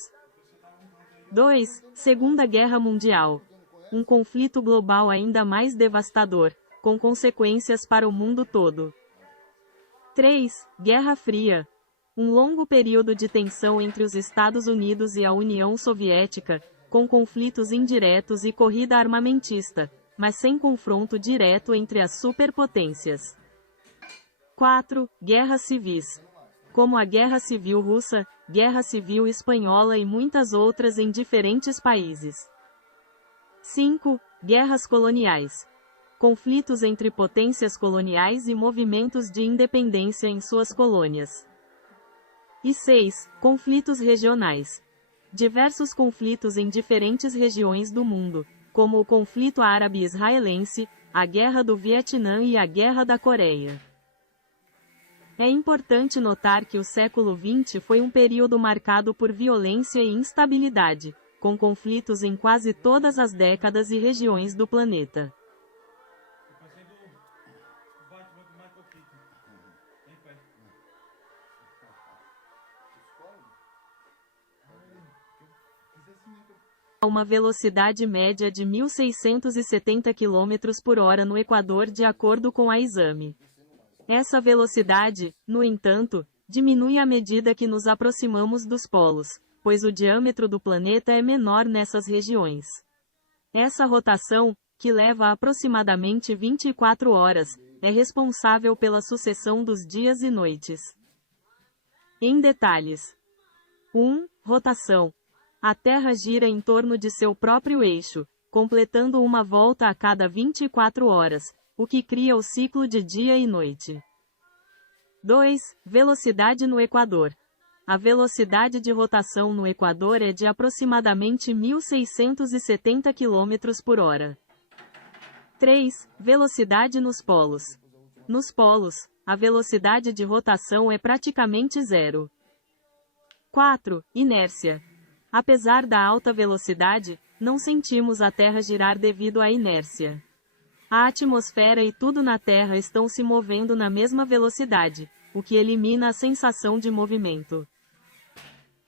2. Segunda Guerra Mundial. Um conflito global ainda mais devastador, com consequências para o mundo todo. 3. Guerra Fria. Um longo período de tensão entre os Estados Unidos e a União Soviética, com conflitos indiretos e corrida armamentista, mas sem confronto direto entre as superpotências. 4. Guerras civis. Como a Guerra Civil Russa, Guerra Civil Espanhola e muitas outras em diferentes países. 5. Guerras coloniais. Conflitos entre potências coloniais e movimentos de independência em suas colônias. E 6. Conflitos regionais. Diversos conflitos em diferentes regiões do mundo, como o conflito árabe-israelense, a Guerra do Vietnã e a Guerra da Coreia. É importante notar que o século XX foi um período marcado por violência e instabilidade, com conflitos em quase todas as décadas e regiões do planeta. Parecendo o Batman do Michael Keaton. Em pé. A uma velocidade média de 1.670 km por hora no Equador de acordo com a exame. Essa velocidade, no entanto, diminui à medida que nos aproximamos dos polos, pois o diâmetro do planeta é menor nessas regiões. Essa rotação, que leva aproximadamente 24 horas, é responsável pela sucessão dos dias e noites. Em detalhes. 1. Rotação. A Terra gira em torno de seu próprio eixo, completando uma volta a cada 24 horas, o que cria o ciclo de dia e noite. 2. Velocidade no Equador. A velocidade de rotação no Equador é de aproximadamente 1.670 km por hora. 3. Velocidade nos polos. Nos polos, a velocidade de rotação é praticamente zero. 4. Inércia. Apesar da alta velocidade, não sentimos a Terra girar devido à inércia. A atmosfera e tudo na Terra estão se movendo na mesma velocidade, o que elimina a sensação de movimento.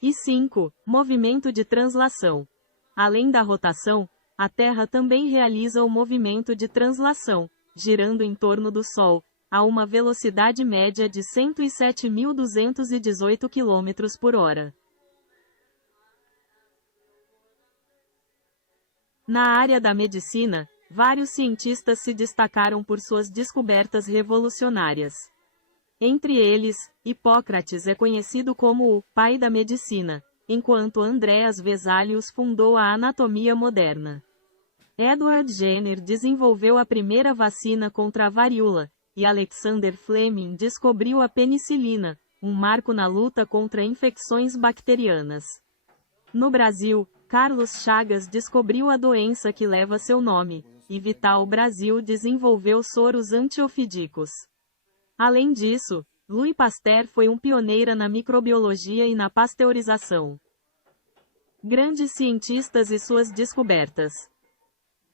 E 5. Movimento de translação. Além da rotação, a Terra também realiza o movimento de translação, girando em torno do Sol, a uma velocidade média de 107.218 km por hora. Na área da medicina, vários cientistas se destacaram por suas descobertas revolucionárias. Entre eles, Hipócrates é conhecido como o pai da medicina, enquanto Andreas Vesalius fundou a anatomia moderna. Edward Jenner desenvolveu a primeira vacina contra a varíola, e Alexander Fleming descobriu a penicilina, um marco na luta contra infecções bacterianas. No Brasil, Carlos Chagas descobriu a doença que leva seu nome, e Vital Brasil desenvolveu soros antiofídicos. Além disso, Louis Pasteur foi um pioneiro na microbiologia e na pasteurização. Grandes cientistas e suas descobertas.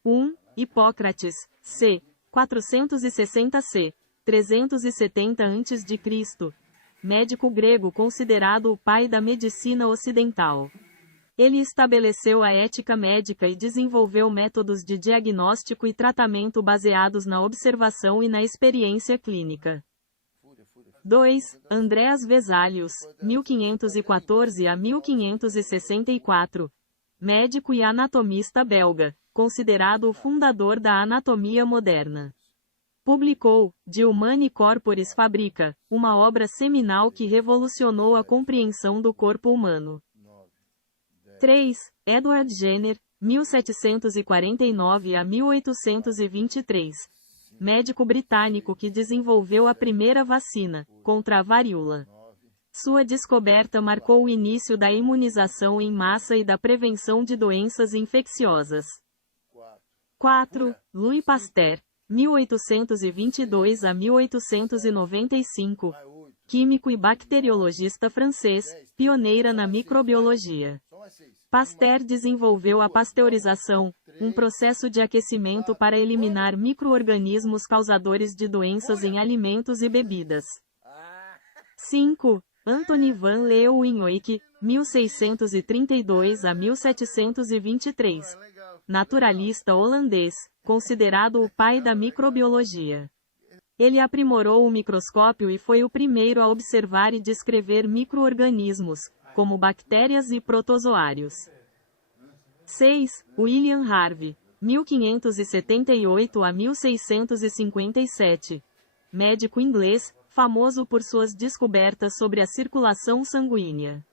1. Hipócrates, c. 460 c. 370 a.C., médico grego considerado o pai da medicina ocidental. Ele estabeleceu a ética médica e desenvolveu métodos de diagnóstico e tratamento baseados na observação e na experiência clínica. 2. Andreas Vesalius, 1514 a 1564, médico e anatomista belga, considerado o fundador da anatomia moderna. Publicou De Humani Corporis Fabrica, uma obra seminal que revolucionou a compreensão do corpo humano. 3. Edward Jenner, 1749 a 1823. Médico britânico que desenvolveu a primeira vacina contra a varíola. Sua descoberta marcou o início da imunização em massa e da prevenção de doenças infecciosas. 4. Louis Pasteur, 1822 a 1895. Químico e bacteriologista francês, pioneira na microbiologia. Pasteur desenvolveu a pasteurização, um processo de aquecimento para eliminar micro-organismos causadores de doenças em alimentos e bebidas. 5. Anthony van Leeuwenhoek, 1632 a 1723. Naturalista holandês, considerado o pai da microbiologia. Ele aprimorou o microscópio e foi o primeiro a observar e descrever micro-organismos, como bactérias e protozoários. 6. William Harvey, 1578 a 1657. Médico inglês, famoso por suas descobertas sobre a circulação sanguínea.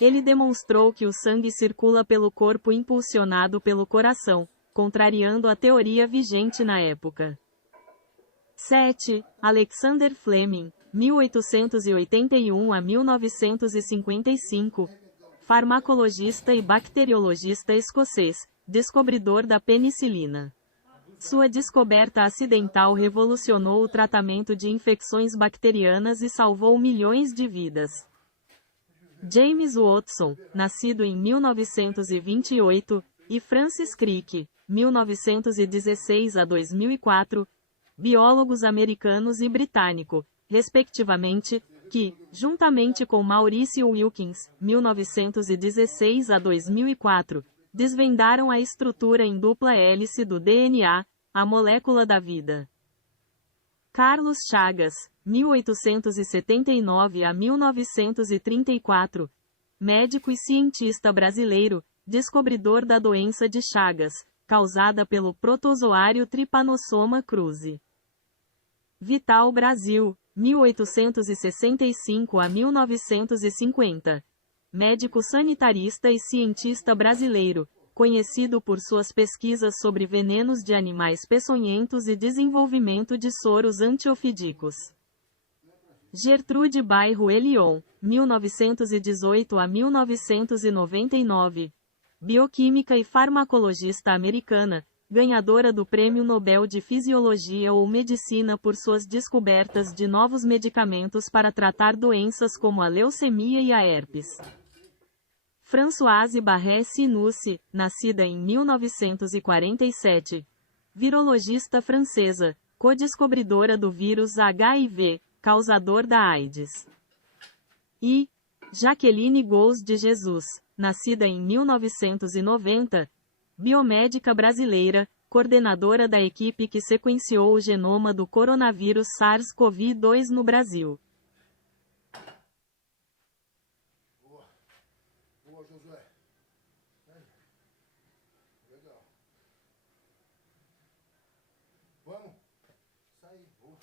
Ele demonstrou que o sangue circula pelo corpo impulsionado pelo coração, contrariando a teoria vigente na época. 7. Alexander Fleming, 1881 a 1955, farmacologista e bacteriologista escocês, descobridor da penicilina. Sua descoberta acidental revolucionou o tratamento de infecções bacterianas e salvou milhões de vidas. James Watson, nascido em 1928, e Francis Crick, 1916 a 2004, biólogos americanos e britânico, respectivamente, que, juntamente com Mauricio Wilkins, 1916 a 2004, desvendaram a estrutura em dupla hélice do DNA, a molécula da vida. Carlos Chagas, 1879 a 1934, médico e cientista brasileiro, descobridor da doença de Chagas, causada pelo protozoário Trypanosoma cruzi. Vital Brasil, 1865 a 1950. Médico sanitarista e cientista brasileiro, conhecido por suas pesquisas sobre venenos de animais peçonhentos e desenvolvimento de soros antiofídicos. Gertrude Bairro Elion, 1918 a 1999. Bioquímica e farmacologista americana, ganhadora do Prêmio Nobel de Fisiologia ou Medicina por suas descobertas de novos medicamentos para tratar doenças como a leucemia e a herpes. Françoise Barré-Sinoussi, nascida em 1947. Virologista francesa, co-descobridora do vírus HIV, causador da AIDS. E Jaqueline Gous de Jesus, nascida em 1990, biomédica brasileira, coordenadora da equipe que sequenciou o genoma do coronavírus SARS-CoV-2 no Brasil. Boa, Josué. Aí. Legal. Vamos? Sai, boa.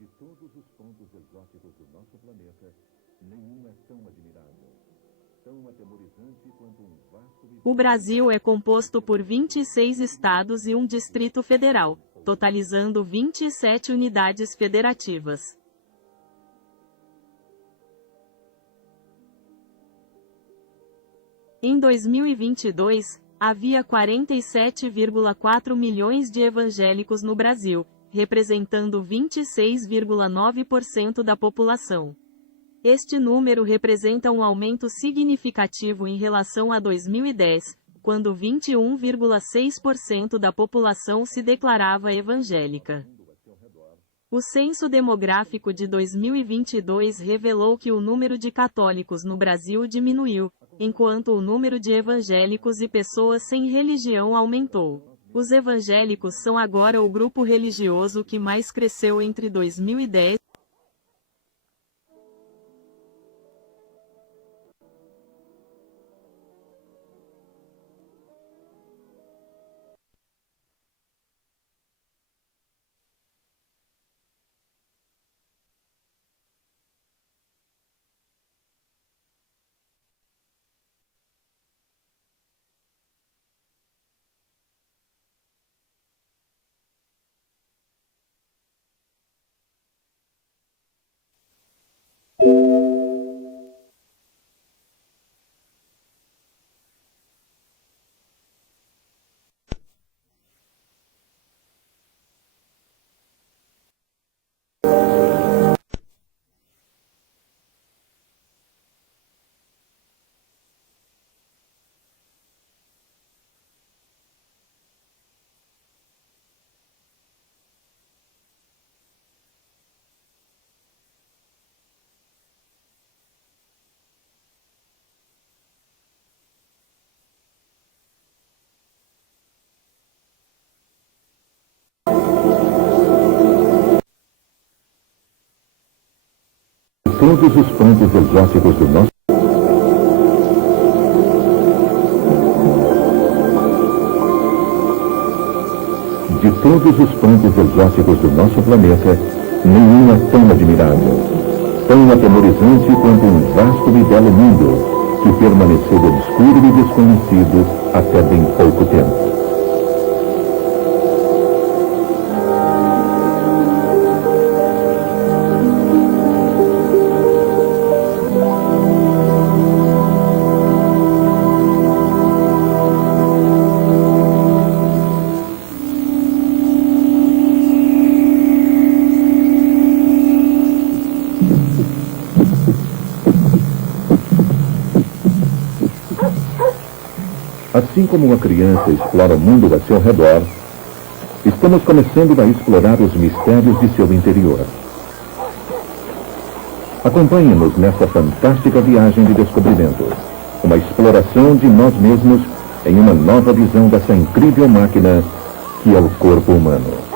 De todos os pontos exóticos do nosso planeta, nenhum é tão admirável, tão atemorizante quanto um vasto... O Brasil é composto por 26 estados e um Distrito Federal, totalizando 27 unidades federativas. Em 2022, havia 47,4 milhões de evangélicos no Brasil, representando 26,9% da população. Este número representa um aumento significativo em relação a 2010, quando 21,6% da população se declarava evangélica. O censo demográfico de 2022 revelou que o número de católicos no Brasil diminuiu, enquanto o número de evangélicos e pessoas sem religião aumentou. Os evangélicos são agora o grupo religioso que mais cresceu entre 2010 todos os pontos exóticos do nosso... De todos os pontos exóticos do nosso planeta, nenhum é tão admirável, tão atemorizante quanto um vasto e belo mundo que permaneceu obscuro e desconhecido até bem pouco tempo. Assim assim como uma criança explora o mundo a seu redor, estamos começando a explorar os mistérios de seu interior. Acompanhe-nos nessa fantástica viagem de descobrimento, uma exploração de nós mesmos em uma nova visão dessa incrível máquina que é o corpo humano.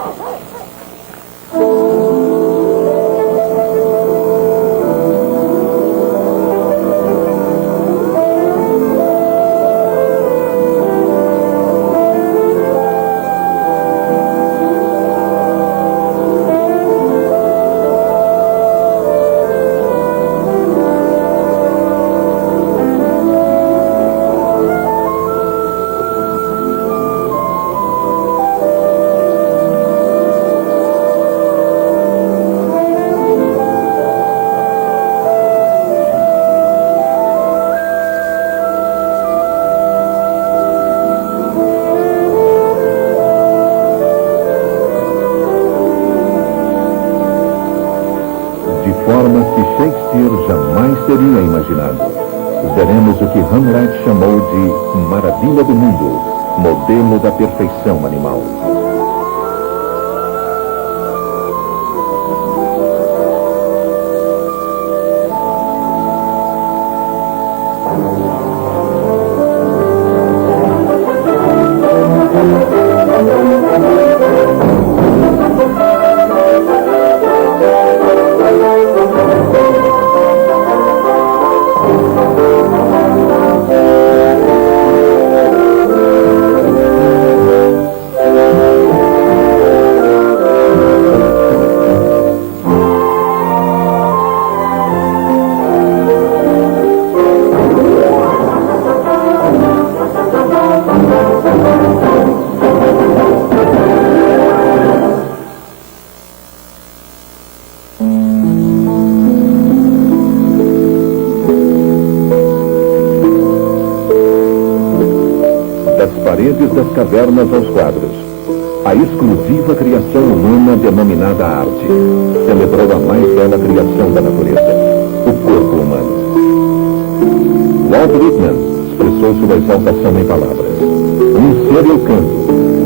Forma que Shakespeare jamais teria imaginado. Veremos o que Hamlet chamou de maravilha do mundo, modelo da perfeição animal. Paredes das cavernas aos quadros. A exclusiva criação humana denominada arte celebrou a mais bela criação da natureza, o corpo humano. Walt Whitman expressou sua exaltação em palavras. Um ser eu canto,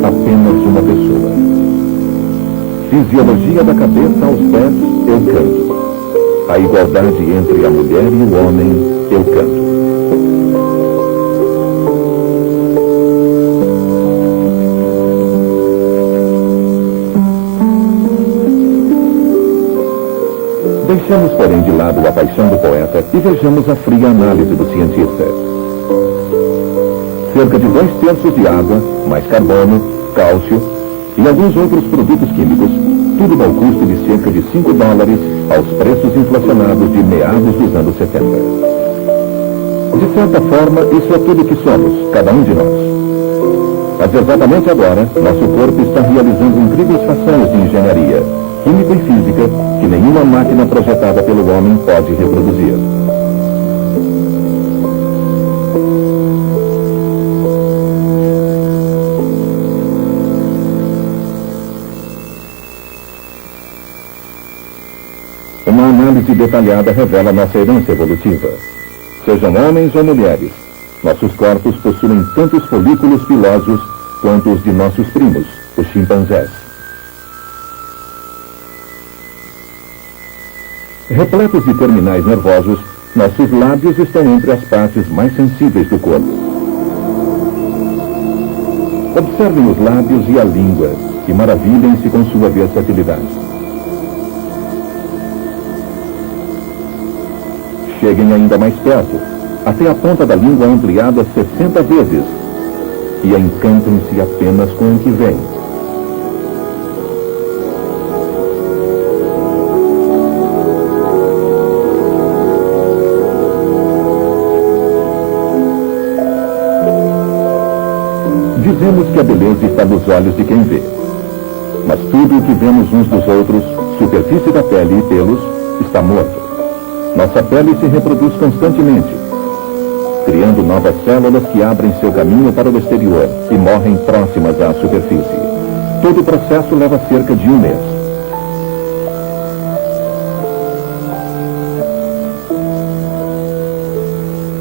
apenas uma pessoa. Fisiologia da cabeça aos pés, eu canto. A igualdade entre a mulher e o homem, eu canto. Deixemos, porém, de lado a paixão do poeta e vejamos a fria análise do cientista. Cerca de 2/3 de água, mais carbono, cálcio e alguns outros produtos químicos, tudo ao custo de cerca de $5 aos preços inflacionados de meados dos anos 70. De certa forma, isso é tudo que somos, cada um de nós. Mas exatamente agora, nosso corpo está realizando incríveis façanhas de engenharia, química e física, que nenhuma máquina projetada pelo homem pode reproduzir. Uma análise detalhada revela nossa herança evolutiva. Sejam homens ou mulheres, nossos corpos possuem tantos folículos pilosos quanto os de nossos primos, os chimpanzés. Repletos de terminais nervosos, nossos lábios estão entre as partes mais sensíveis do corpo. Observem os lábios e a língua e maravilhem-se com sua versatilidade. Cheguem ainda mais perto, até a ponta da língua ampliada 60 vezes, e encantem-se apenas com o que vem. Dizemos que a beleza está nos olhos de quem vê. Mas tudo o que vemos uns dos outros, superfície da pele e pelos, está morto. Nossa pele se reproduz constantemente, criando novas células que abrem seu caminho para o exterior e morrem próximas à superfície. Todo o processo leva cerca de 1 mês.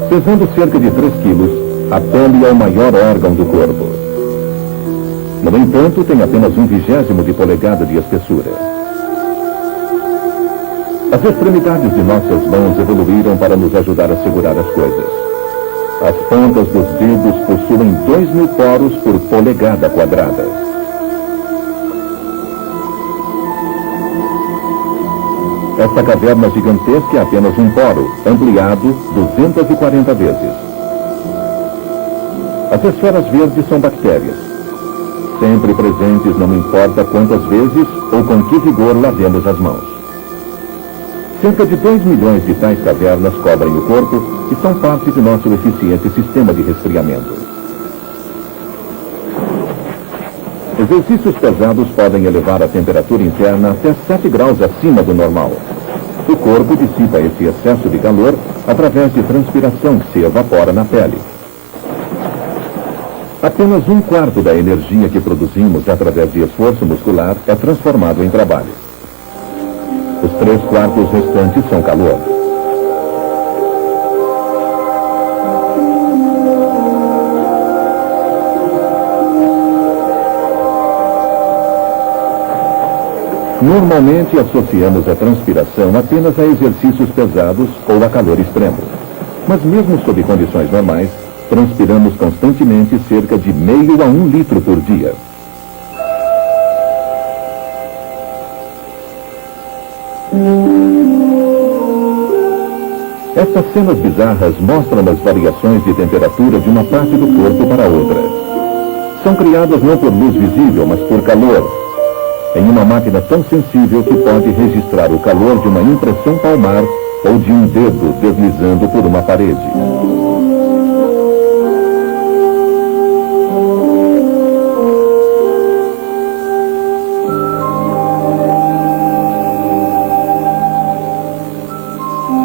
Pesando cerca de 3 quilos, A pele é o maior órgão do corpo. No entanto, tem apenas 1/20 de polegada de espessura. As extremidades de nossas mãos evoluíram para nos ajudar a segurar as coisas. As pontas dos dedos possuem 2.000 poros por polegada quadrada. Esta caverna gigantesca é apenas um poro, ampliado 240 vezes. As esferas verdes são bactérias, sempre presentes não importa quantas vezes ou com que vigor lavemos as mãos. Cerca de 2 milhões de tais cavernas cobrem o corpo e são parte de nosso eficiente sistema de resfriamento. Exercícios pesados podem elevar a temperatura interna até 7 graus acima do normal. O corpo dissipa esse excesso de calor através de transpiração que se evapora na pele. Apenas 1/4 da energia que produzimos através de esforço muscular é transformado em trabalho. Os 3/4 restantes são calor. Normalmente associamos a transpiração apenas a exercícios pesados ou a calor extremo. Mas mesmo sob condições normais, transpiramos constantemente cerca de meio a 1 litro por dia. Estas cenas bizarras mostram as variações de temperatura de uma parte do corpo para outra. São criadas não por luz visível, mas por calor, em uma máquina tão sensível que pode registrar o calor de uma impressão palmar ou de um dedo deslizando por uma parede.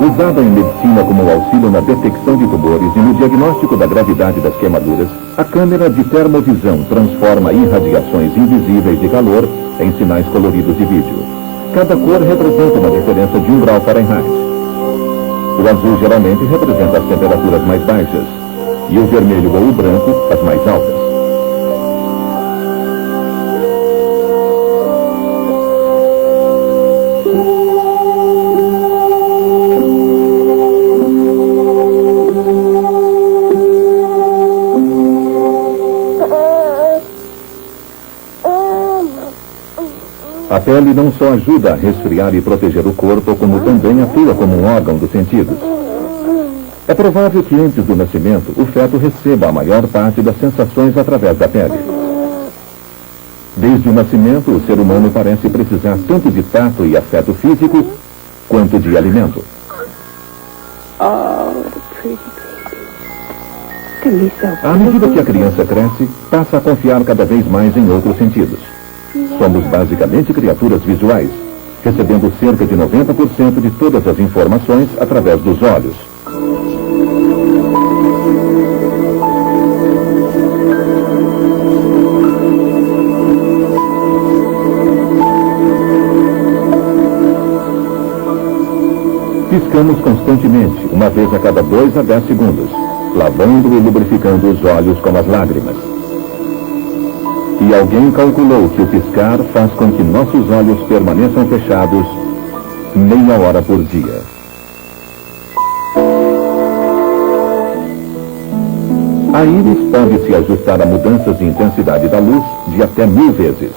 Usada em medicina como auxílio na detecção de tumores e no diagnóstico da gravidade das queimaduras, a câmera de termovisão transforma irradiações invisíveis de calor em sinais coloridos de vídeo. Cada cor representa uma diferença de 1 grau Fahrenheit. O azul geralmente representa as temperaturas mais baixas e o vermelho ou o branco as mais altas. A pele não só ajuda a resfriar e proteger o corpo, como também atua como um órgão dos sentidos. É provável que antes do nascimento, o feto receba a maior parte das sensações através da pele. Desde o nascimento, o ser humano parece precisar tanto de tato e afeto físico, quanto de alimento. À medida que a criança cresce, passa a confiar cada vez mais em outros sentidos. Somos basicamente criaturas visuais, recebendo cerca de 90% de todas as informações através dos olhos. Piscamos constantemente, uma vez a cada 2 a 10 segundos, lavando e lubrificando os olhos com as lágrimas. E alguém calculou que o piscar faz com que nossos olhos permaneçam fechados meia hora por dia. A íris pode se ajustar a mudanças de intensidade da luz de até 1000 vezes.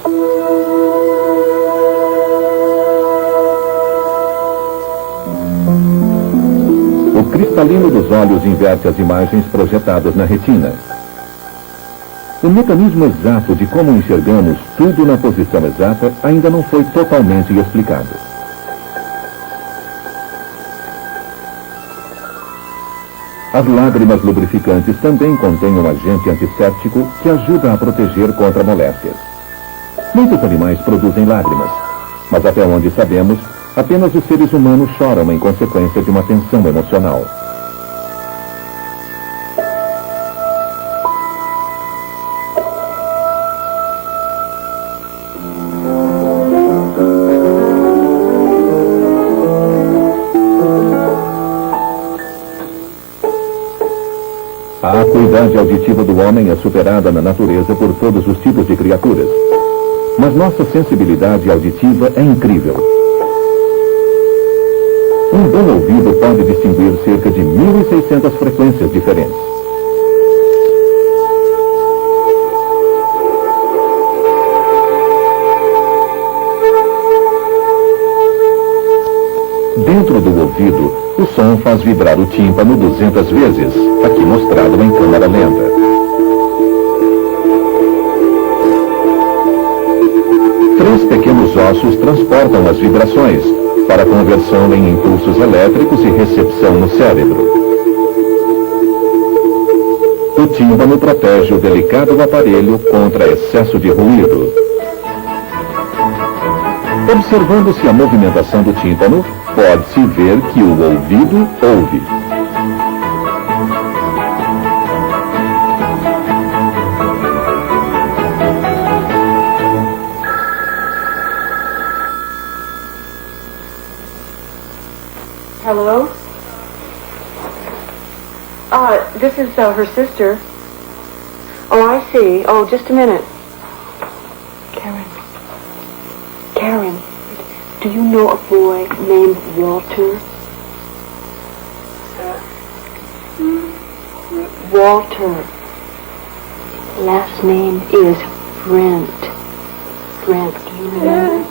O cristalino dos olhos inverte as imagens projetadas na retina. O mecanismo exato de como enxergamos tudo na posição exata ainda não foi totalmente explicado. As lágrimas lubrificantes também contêm um agente antisséptico que ajuda a proteger contra moléstias. Muitos animais produzem lágrimas, mas até onde sabemos, apenas os seres humanos choram em consequência de uma tensão emocional. A acuidade auditiva do homem é superada na natureza por todos os tipos de criaturas. Mas nossa sensibilidade auditiva é incrível. Um bom ouvido pode distinguir cerca de 1.600 frequências diferentes. Dentro do ouvido, o som faz vibrar o tímpano 200 vezes, aqui mostrado em câmera lenta. Três pequenos ossos transportam as vibrações, para conversão em impulsos elétricos e recepção no cérebro. O tímpano protege o delicado aparelho contra excesso de ruído. Observando-se a movimentação do tímpano, pode-se ver que o ouvido ouve. Hello? This is her sister. Oh, I see. Oh, just a minute. Karen, do you know a boy named Walter? Walter. Last name is Brent. Brent, do you remember?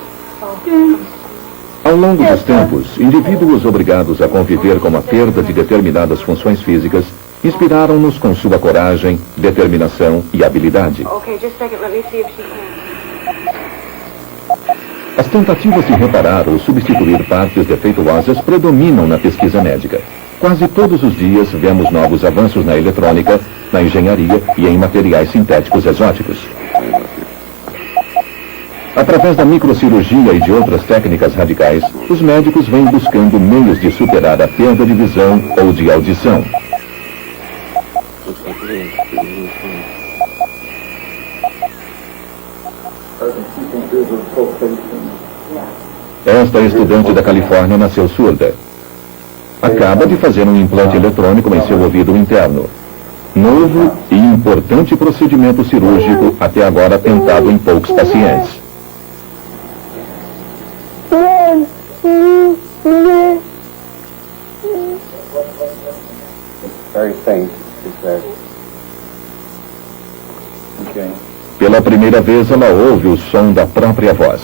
Ao longo dos tempos, indivíduos obrigados a conviver com a perda de determinadas funções físicas inspiraram-nos com sua coragem, determinação e habilidade. Okay, just a second. Let me see if she can. As tentativas de reparar ou substituir partes defeituosas predominam na pesquisa médica. Quase todos os dias vemos novos avanços na eletrônica, na engenharia e em materiais sintéticos exóticos. Através da microcirurgia e de outras técnicas radicais, os médicos vêm buscando meios de superar a perda de visão ou de audição. Esta estudante da Califórnia nasceu surda. Acaba de fazer um implante eletrônico em seu ouvido interno. Novo e importante procedimento cirúrgico até agora tentado em poucos pacientes. Pela primeira vez ela ouve o som da própria voz.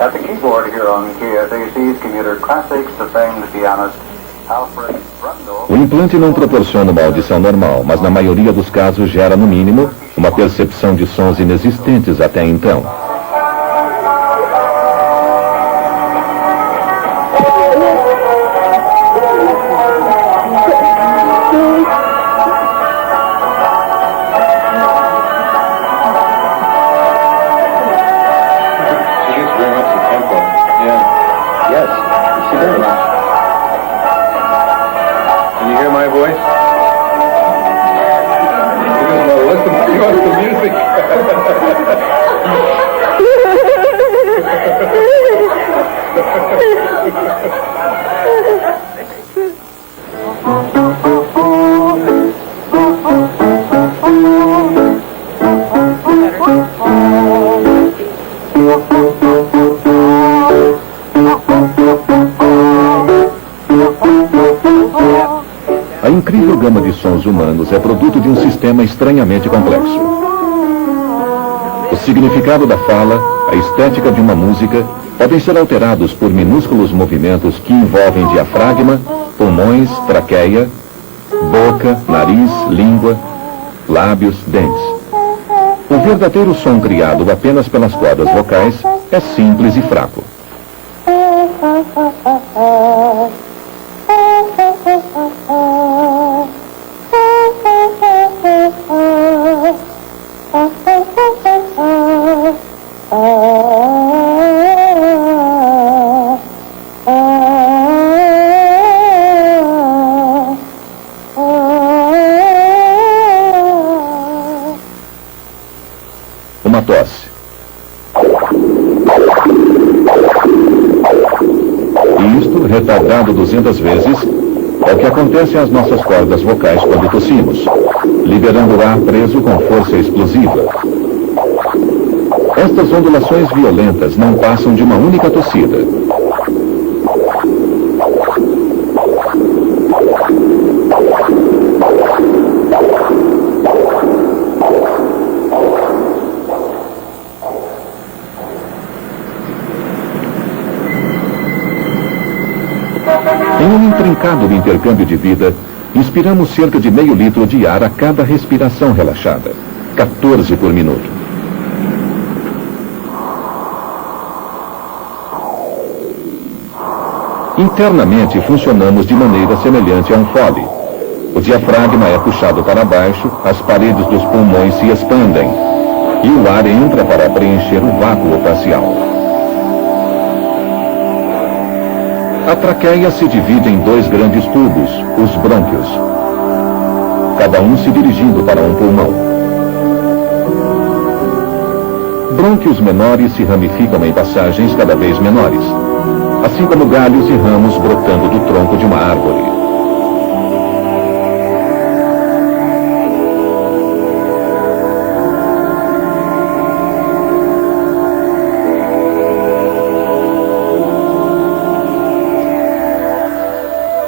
At the keyboard here on KFAC's Commuter Classics, the famed pianist Alfred Brundle. O implante não proporciona uma audição normal, mas na maioria dos casos gera, no mínimo, uma percepção de sons inexistentes até então. A incrível gama de sons humanos é produto de um sistema estranhamente complexo. O significado da fala, a estética de uma música podem ser alterados por minúsculos movimentos que envolvem diafragma, pulmões, traqueia, boca, nariz, língua, lábios, dentes. O verdadeiro som criado apenas pelas cordas vocais é simples e fraco. Uma tosse. Isto, retardado 200 vezes, é o que acontece às nossas cordas vocais quando tossimos, liberando o ar preso com força explosiva. Estas ondulações violentas não passam de uma única tossida. Em um intrincado intercâmbio de vida, inspiramos cerca de meio litro de ar a cada respiração relaxada, 14 por minuto. Internamente funcionamos de maneira semelhante a um Foley. O diafragma é puxado para baixo, as paredes dos pulmões se expandem e o ar entra para preencher o vácuo facial. A traqueia se divide em 2 grandes tubos, os brônquios, cada um se dirigindo para um pulmão. Brônquios menores se ramificam em passagens cada vez menores, assim como galhos e ramos brotando do tronco de uma árvore.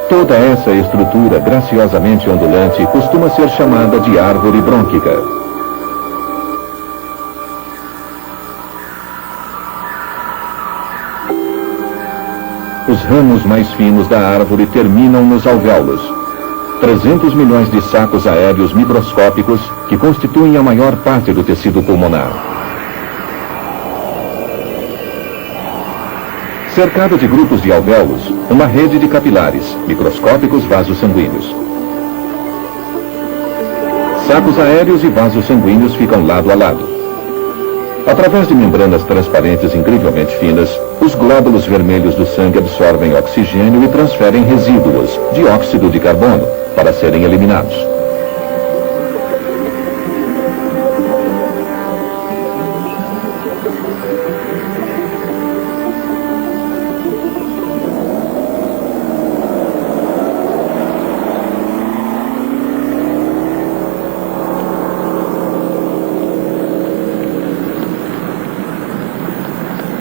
Toda essa estrutura graciosamente ondulante costuma ser chamada de árvore brônquica. Os ramos mais finos da árvore terminam nos alvéolos, 300 milhões de sacos aéreos microscópicos que constituem a maior parte do tecido pulmonar. Cercado de grupos de alvéolos, uma rede de capilares, microscópicos vasos sanguíneos. Sacos aéreos e vasos sanguíneos ficam lado a lado. Através de membranas transparentes incrivelmente finas, os glóbulos vermelhos do sangue absorvem oxigênio e transferem resíduos, dióxido de carbono, para serem eliminados.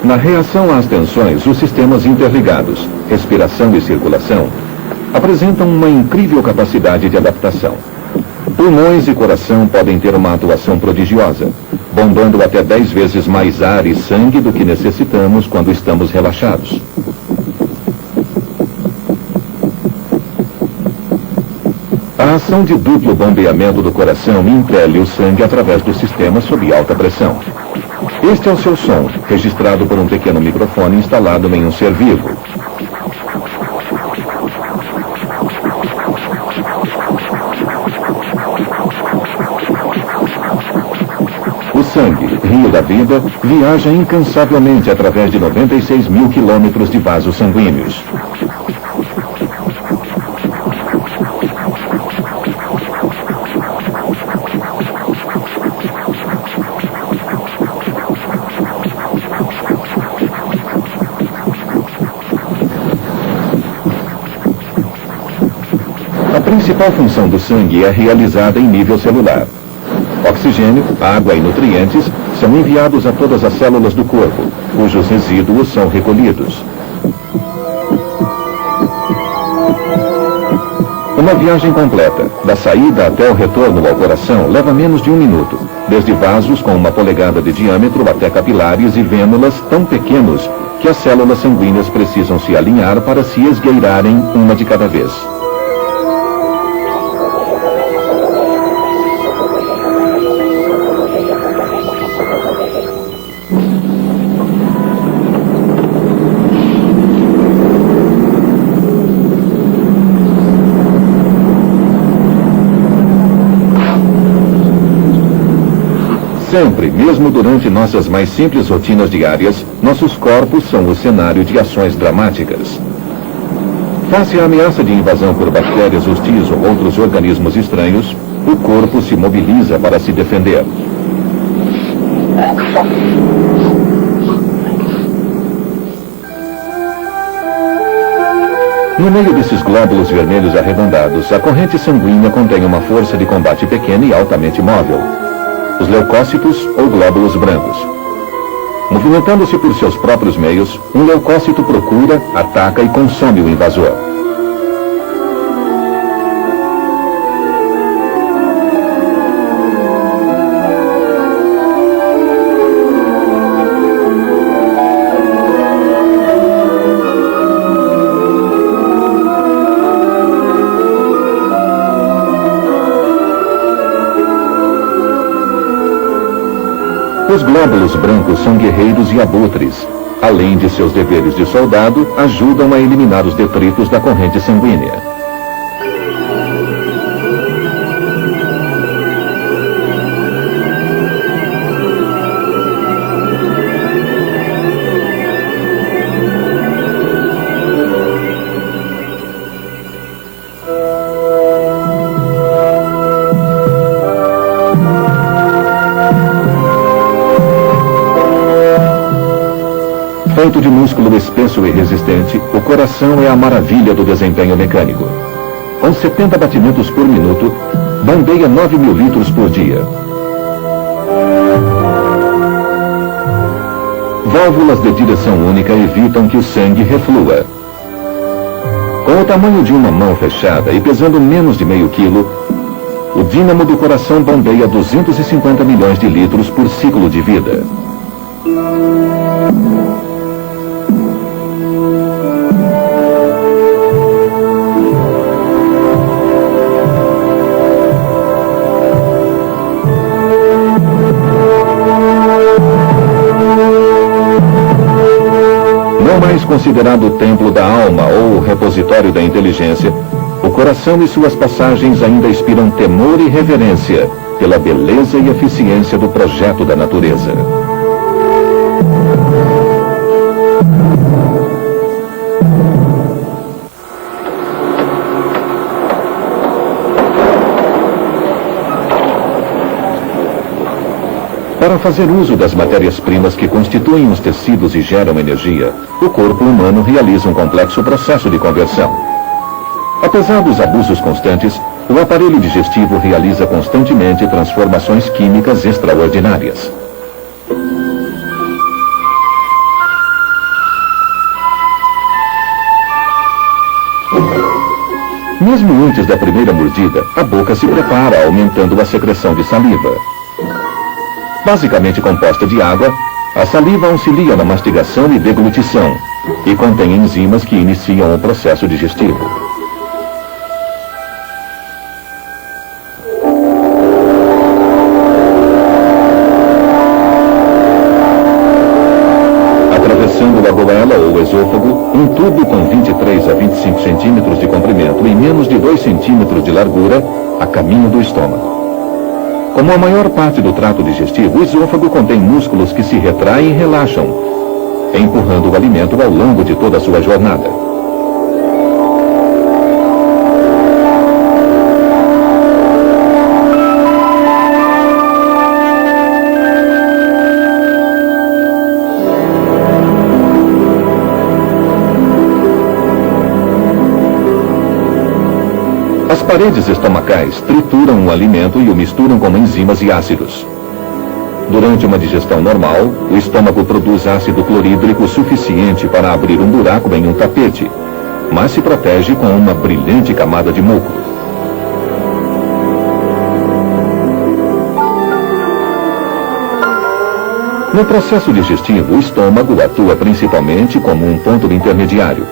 Na reação às tensões, os sistemas interligados, respiração e circulação, apresentam uma incrível capacidade de adaptação. Pulmões e coração podem ter uma atuação prodigiosa, bombando até 10 vezes mais ar e sangue do que necessitamos quando estamos relaxados. A ação de duplo bombeamento do coração impele o sangue através do sistema sob alta pressão. Este é o seu som, registrado por um pequeno microfone instalado em um ser vivo. O sangue, rio da vida, viaja incansavelmente através de 96 mil quilômetros de vasos sanguíneos. A principal função do sangue é realizada em nível celular. Oxigênio, água e nutrientes são enviados a todas as células do corpo, cujos resíduos são recolhidos. Uma viagem completa, da saída até o retorno ao coração, leva menos de 1 minuto, desde vasos com 1 polegada de diâmetro até capilares e vênulas tão pequenos que as células sanguíneas precisam se alinhar para se esgueirarem uma de cada vez. Sempre, mesmo durante nossas mais simples rotinas diárias, nossos corpos são o cenário de ações dramáticas. Face à ameaça de invasão por bactérias hostis ou outros organismos estranhos, o corpo se mobiliza para se defender. No meio desses glóbulos vermelhos arredondados, a corrente sanguínea contém uma força de combate pequena e altamente móvel. Os leucócitos ou glóbulos brancos. Movimentando-se por seus próprios meios, um leucócito procura, ataca e consome o invasor. Os glóbulos brancos são guerreiros e abutres. Além de seus deveres de soldado, ajudam a eliminar os detritos da corrente sanguínea. Feito de músculo espesso e resistente, o coração é a maravilha do desempenho mecânico. Com 70 batimentos por minuto, bombeia 9.000 litros por dia. Válvulas de direção única evitam que o sangue reflua. Com o tamanho de uma mão fechada e pesando menos de meio quilo, o dínamo do coração bombeia 250 milhões de litros por ciclo de vida. Considerado o templo da alma ou o repositório da inteligência, o coração e suas passagens ainda inspiram temor e reverência pela beleza e eficiência do projeto da natureza. Para fazer uso das matérias-primas que constituem os tecidos e geram energia, o corpo humano realiza um complexo processo de conversão. Apesar dos abusos constantes, o aparelho digestivo realiza constantemente transformações químicas extraordinárias. Mesmo antes da primeira mordida, a boca se prepara, aumentando a secreção de saliva. Basicamente composta de água, a saliva auxilia na mastigação e deglutição e contém enzimas que iniciam o processo digestivo. Atravessando a goela ou esôfago, um tubo com 23 a 25 centímetros de comprimento e menos de 2 centímetros de largura, a caminho do estômago. Como a maior parte do trato digestivo, o esôfago contém músculos que se retraem e relaxam, empurrando o alimento ao longo de toda a sua jornada. As paredes estomacais trituram o alimento e o misturam com enzimas e ácidos. Durante uma digestão normal, o estômago produz ácido clorídrico suficiente para abrir um buraco em um tapete, mas se protege com uma brilhante camada de muco. No processo digestivo, o estômago atua principalmente como um ponto intermediário.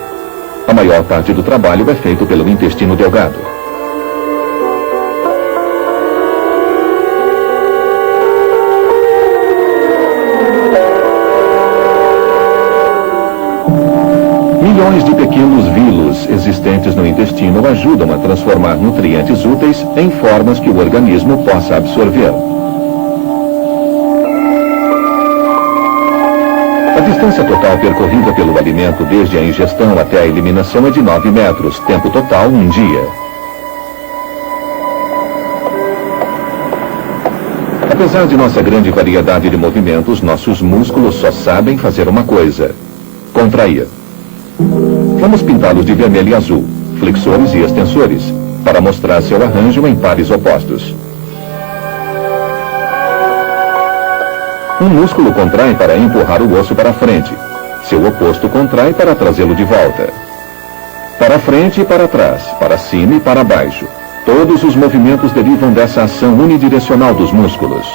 A maior parte do trabalho é feito pelo intestino delgado. Milhões de pequenos vilos existentes no intestino ajudam a transformar nutrientes úteis em formas que o organismo possa absorver. A distância total percorrida pelo alimento desde a ingestão até a eliminação é de 9 metros, tempo total 1 dia. Apesar de nossa grande variedade de movimentos, nossos músculos só sabem fazer uma coisa: contrair. Vamos pintá-los de vermelho e azul, flexores e extensores, para mostrar seu arranjo em pares opostos. Um músculo contrai para empurrar o osso para frente. Seu oposto contrai para trazê-lo de volta. Para frente e para trás, para cima e para baixo. Todos os movimentos derivam dessa ação unidirecional dos músculos.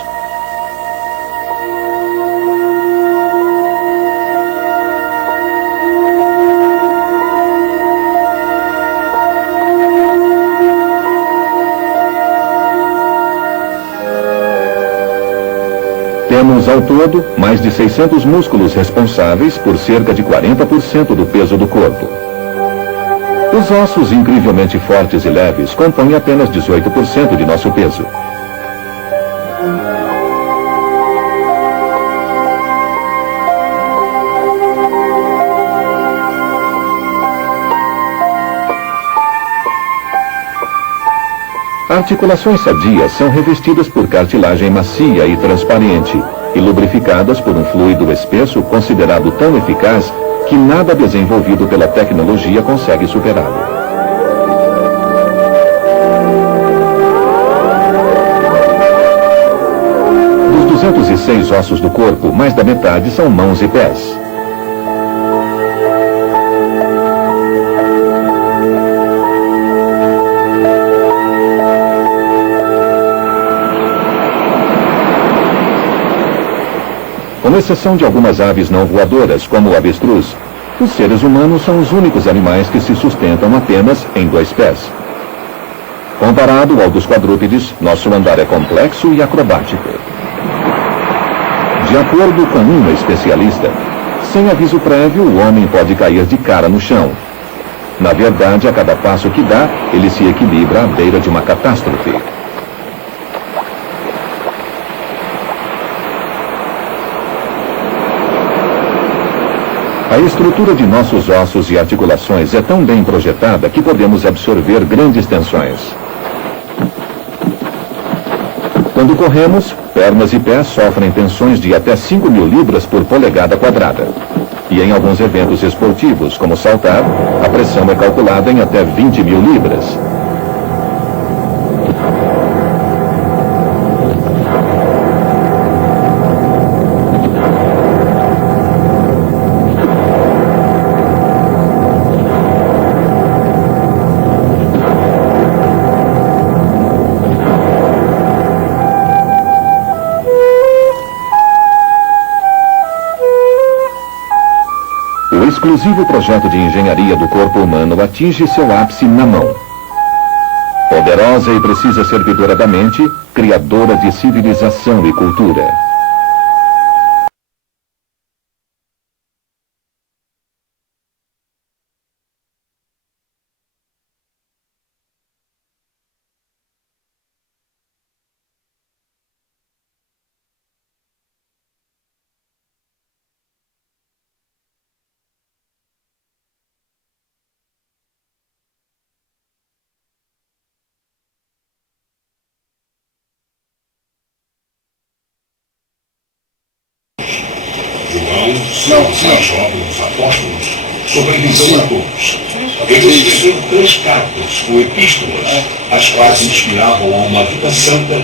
Temos, ao todo, mais de 600 músculos responsáveis por cerca de 40% do peso do corpo. Os ossos incrivelmente fortes e leves compõem apenas 18% de nosso peso. Articulações sadias são revestidas por cartilagem macia e transparente e lubrificadas por um fluido espesso considerado tão eficaz que nada desenvolvido pela tecnologia consegue superá-lo. Dos 206 ossos do corpo, mais da metade são mãos e pés. Com exceção de algumas aves não voadoras, como o avestruz, os seres humanos são os únicos animais que se sustentam apenas em 2 pés. Comparado ao dos quadrúpedes, nosso andar é complexo e acrobático. De acordo com um especialista, sem aviso prévio, o homem pode cair de cara no chão. Na verdade, a cada passo que dá, ele se equilibra à beira de uma catástrofe. A estrutura de nossos ossos e articulações é tão bem projetada que podemos absorver grandes tensões. Quando corremos, pernas e pés sofrem tensões de até 5.000 libras por polegada quadrada. E em alguns eventos esportivos, como saltar, a pressão é calculada em até 20.000 libras. O exclusivo projeto de engenharia do corpo humano atinge seu ápice na mão. Poderosa e precisa servidora da mente, criadora de civilização e cultura. João, os apóstolos, sobre a visão a todos. Eles escreveram 3 cartas ou epístolas, as quais inspiravam a uma vida santa